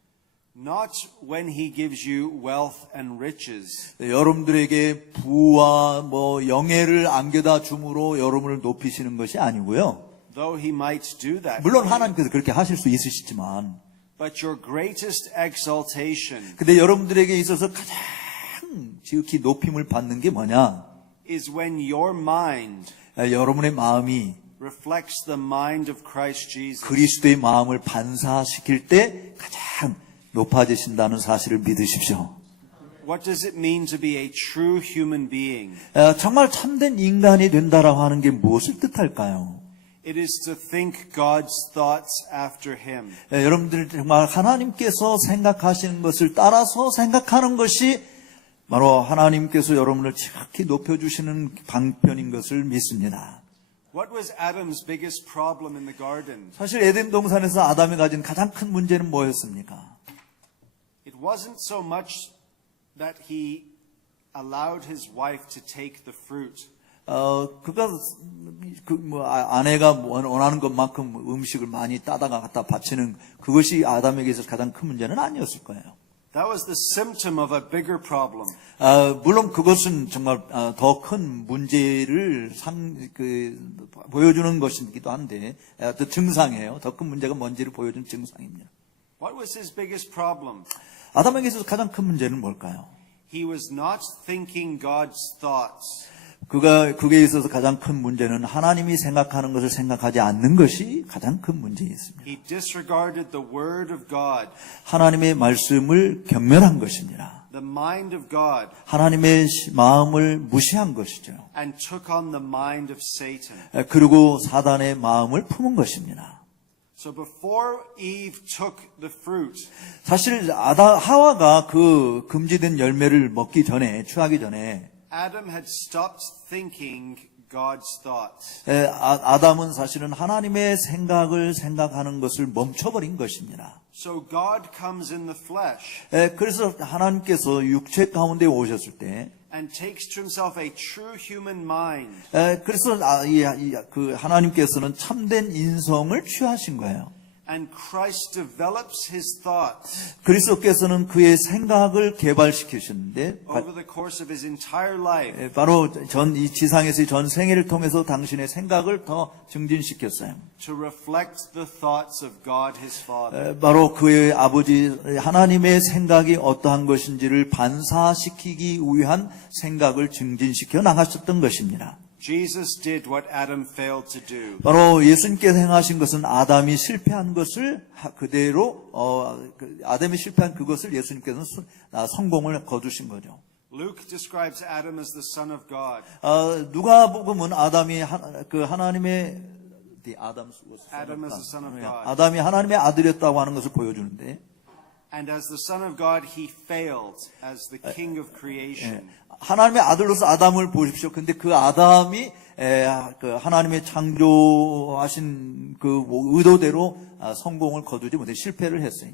not when he gives you wealth and riches. 여러분들에게 부와 영예를 안겨다 줌으로 여러분을 높이시는 것이 아니고요. Though he might do that. 물론 하나님께서 그렇게 하실 수 있으시지만 But your greatest exaltation 근데 여러분들에게 있어서 가장 지극히 높임을 받는 게 뭐냐? is when your mind 여러분의 마음이 reflects the mind of Christ Jesus. 그리스도의 마음을 반사시킬 때 가장 높아지신다는 사실을 믿으십시오. What does it mean to be a true human being? 정말 참된 인간이 된다라고 하는 게 무엇을 뜻할까요? It is to think God's thoughts after him. 여러분들 정말 하나님께서 생각하시는 것을 따라서 생각하는 것이 바로 하나님께서 여러분을 지극히 높여주시는 방편인 것을 믿습니다. What was Adam's biggest problem in the garden? 사실 에덴 동산에서 아담이 가진 가장 큰 문제는 뭐였습니까? It wasn't so much that he allowed his wife to take the fruit. 그가 아내가 원하는 것만큼 음식을 많이 따다가 갖다 바치는 그것이 아담에게 있어서 가장 큰 문제는 아니었을 거예요. That was the symptom of a bigger problem. 물론 그것은 정말 더 큰 문제를 보여주는 것이기도 한데, 또 증상이에요. 더 큰 문제가 뭔지를 보여주는 증상입니다. What was his biggest problem? 아담에게 있어서 가장 큰 문제는 뭘까요? He was not thinking God's thoughts. 그게 있어서 가장 큰 문제는 하나님이 생각하는 것을 생각하지 않는 것이 가장 큰 문제였습니다. He disregarded the word of God, 하나님의 말씀을 경멸한 것입니다. the mind of God, 하나님의 마음을 무시한 것이죠. and took on the mind of Satan. 그리고 사단의 마음을 품은 것입니다. So before Eve took the fruit, 사실 하와가 그 금지된 열매를 먹기 전에, 취하기 전에 Adam had stopped thinking God's thoughts. 아담은 사실은 하나님의 생각을 생각하는 것을 멈춰버린 것입니다. So God comes in the flesh 그래서 하나님께서 육체 가운데 오셨을 때, and takes to himself a true human mind. 그래서 하나님께서는 참된 인성을 취하신 거예요. And Christ develops his thoughts 그리스도께서는 그의 생각을 개발시키셨는데, over the course of his entire life. 바로 이 지상에서의 전 생애를 통해서 당신의 생각을 더 증진시켰어요. To reflect the thoughts of God his Father. 바로 그의 아버지 하나님의 생각이 어떠한 것인지를 반사시키기 위한 생각을 증진시켜 나가셨던 것입니다. Jesus did what Adam failed to do. 바로 예수님께서 행하신 것은 아담이 실패한 것을 그대로 아담이 실패한 그것을 예수님께서는 성공을 거두신 거죠. Luke describes Adam as the son of God. 누가복음은 아담이 하나님의 Adam as the son of God. 아담이 하나님의 아들이었다고 하는 것을 보여주는데, And as the son of God, he failed as the king of creation. 하나님의 아들로서 아담을 보십시오. 근데 그 아담이 하나님의 창조하신 그 의도대로 성공을 거두지 못해 실패를 했어요.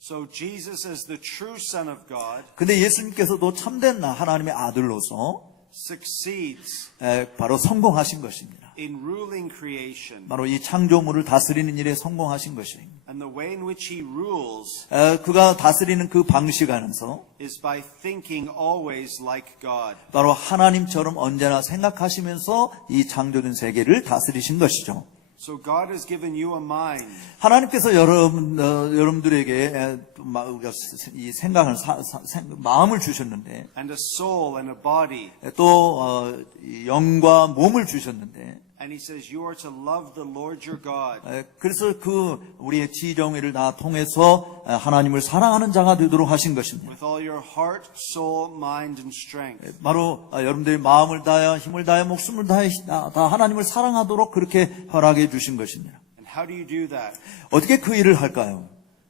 So Jesus as the true son of God 근데 예수님께서도 참된 하나님의 아들로서 succeeds 바로 성공하신 것입니다. in ruling creation. 바로 이 창조물을 다스리는 일에 성공하신 것이에요. And the way in which he rules 그가 다스리는 그 방식 안에서 is by thinking always like God. 바로 하나님처럼 언제나 생각하시면서 이 창조된 세계를 다스리신 것이죠. So God has given you a mind 하나님께서 여러분들에게 이 생각을 마음을 주셨는데, and a soul and a body. 또 영과 몸을 주셨는데, And he says you are to love the Lord your God 그래서 우리의 지정의를 다 통해서 하나님을 사랑하는 자가 되도록 하신 것입니다. with all your heart, soul, mind, and strength. 바로 여러분들의 마음을 다하여 힘을 다하여 목숨을 다하여 다 하나님을 사랑하도록 그렇게 허락해 주신 것입니다. And how do you do that? 어떻게 그 일을 할까요?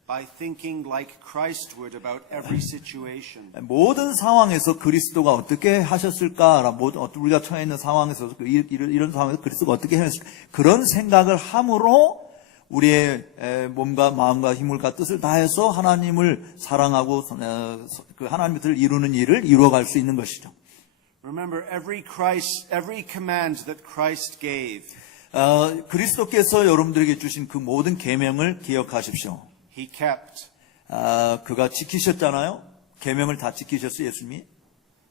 By thinking like Christ would about every situation. 모든 상황에서 그리스도가 어떻게 하셨을까? 우리가 처해 있는 상황에서 이런 상황에서 그리스도가 어떻게 했을까? 그런 생각을 함으로 우리의 몸과 마음과 힘과 뜻을 다해서 하나님을 사랑하고 그 하나님의 뜻을 이루는 일을 이루어갈 수 있는 것이죠. Remember, every command that Christ gave, 그리스도께서 여러분들에게 주신 그 모든 계명을 기억하십시오. he kept. 그가 지키셨잖아요. 계명을 다 지키셨어요, 예수님이.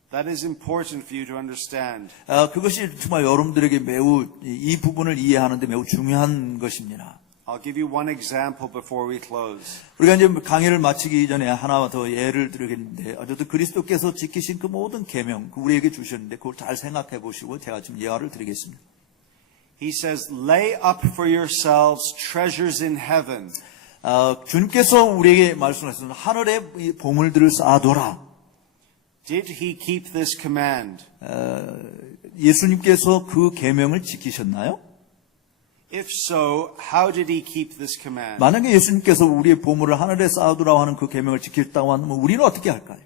That is important for you to understand. 그것이 정말 여러분들에게 매우 이 부분을 이해하는데 매우 중요한 것입니다. I'll give you one example before we close. 우리가 이제 강의를 마치기 전에 하나 더 예를 들겠는데, 어쨌든 그리스도께서 지키신 그 모든 계명 우리에게 주셨는데 그걸 잘 생각해 보시고 제가 지금 예화를 드리겠습니다. He says, lay up for yourselves treasures in heaven. 주님께서 우리에게 말씀하셨습니다. 하늘에 보물들을 쌓아둬라. Did he keep this command? 예수님께서 그 계명을 지키셨나요? If so, how did he keep this command? 만약에 예수님께서 우리의 보물을 하늘에 쌓아두라고 하는 그 계명을 지켰다고 하면 우리는 어떻게 할까요?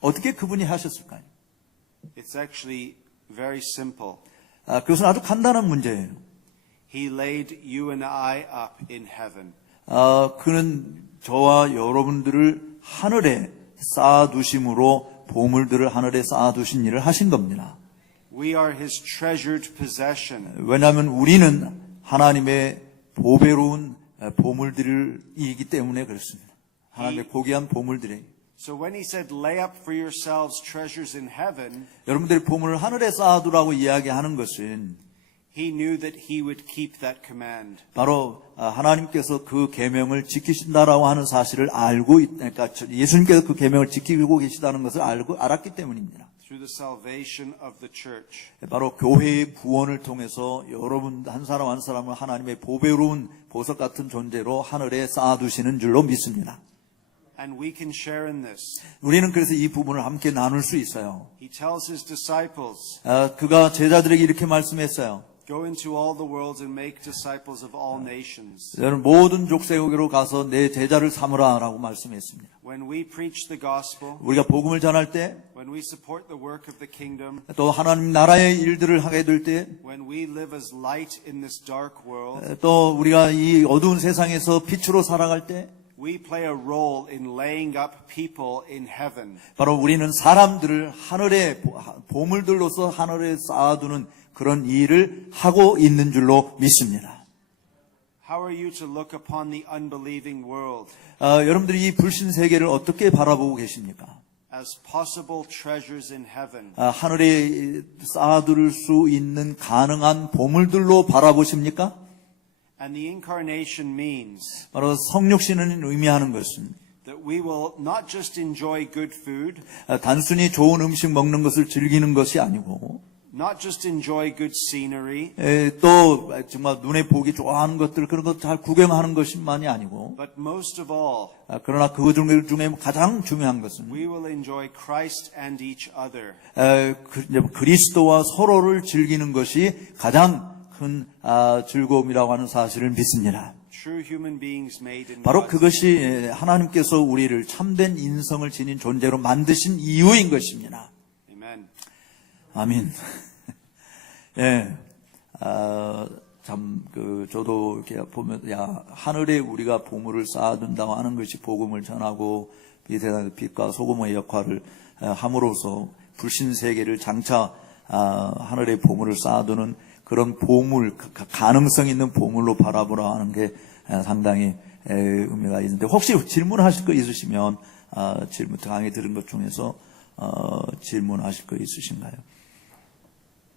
어떻게 그분이 하셨을까요? It's actually very simple. 그것은 아주 간단한 문제예요. He laid you and I up in heaven. 그는 저와 여러분들을 하늘에 쌓아두심으로 보물들을 하늘에 쌓아두신 일을 하신 겁니다. We are His treasured possession. 왜냐하면 우리는 하나님의 보배로운 보물들이기 때문에 그렇습니다. 하나님의 고귀한 보물들이. So when He said, lay up for yourselves treasures in heaven, 여러분들의 보물을 하늘에 쌓아두라고 이야기하는 것은 He knew that He would keep that command. 바로 하나님께서 그 계명을 지키신다라고 하는 사실을 알고 그러니까 예수님께서 그 계명을 지키고 계시다는 것을 알았기 때문입니다. Through the salvation of the church. 바로 교회의 구원을 통해서 여러분 한 사람 한 사람을 하나님의 보배로운 보석 같은 존재로 하늘에 쌓아두시는 줄로 믿습니다. And we can share in this. 우리는 그래서 이 부분을 함께 나눌 수 있어요. He tells His disciples, 그가 제자들에게 이렇게 말씀했어요. go into all the world and make disciples of all nations. 여러분 모든 족쇄국으로 가서 내 제자를 삼으라라고 말씀했습니다. When we preach the gospel, 우리가 복음을 전할 때, when we support the work of the kingdom, 또 하나님 나라의 일들을 하게 될 때, when we live as light in this dark world, 또 우리가 이 어두운 세상에서 빛으로 살아갈 때, we play a role in laying up people in heaven. 바로 우리는 사람들을 하늘의 보물들로서 하늘에 쌓아두는 그런 일을 하고 있는 줄로 믿습니다. How are you to look upon the unbelieving world? 여러분들이 이 불신 세계를 어떻게 바라보고 계십니까? As possible treasures in heaven. 하늘에 쌓아둘 수 있는 가능한 보물들로 바라보십니까? And the incarnation means 바로 성육신은 의미하는 것은 that we will not just enjoy good food, 단순히 좋은 음식 먹는 것을 즐기는 것이 아니고 not just enjoy good scenery, 또 정말 눈에 보기 좋아하는 것들 그런 것 잘 구경하는 것만이 아니고 but most of all, 그러나 그 중에 가장 중요한 것은 we will enjoy Christ and each other. 그리스도와 서로를 즐기는 것이 가장 큰 즐거움이라고 하는 사실을 믿습니다. True human beings made in 바로 God's 그것이 하나님께서 우리를 참된 인성을 지닌 존재로 만드신 이유인 것입니다. Amen. 아멘. 예, 저도 이렇게 보면, 하늘에 우리가 보물을 쌓아둔다고 하는 것이 복음을 전하고, 빛과 소금의 역할을 함으로써 불신 세계를 장차, 하늘의 보물을 쌓아두는 그런 보물, 가능성 있는 보물로 바라보라 하는 게 상당히 의미가 있는데, 혹시 질문하실 거 있으시면, 강의 들은 것 중에서, 질문하실 거 있으신가요?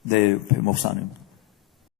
네, 배 목사님.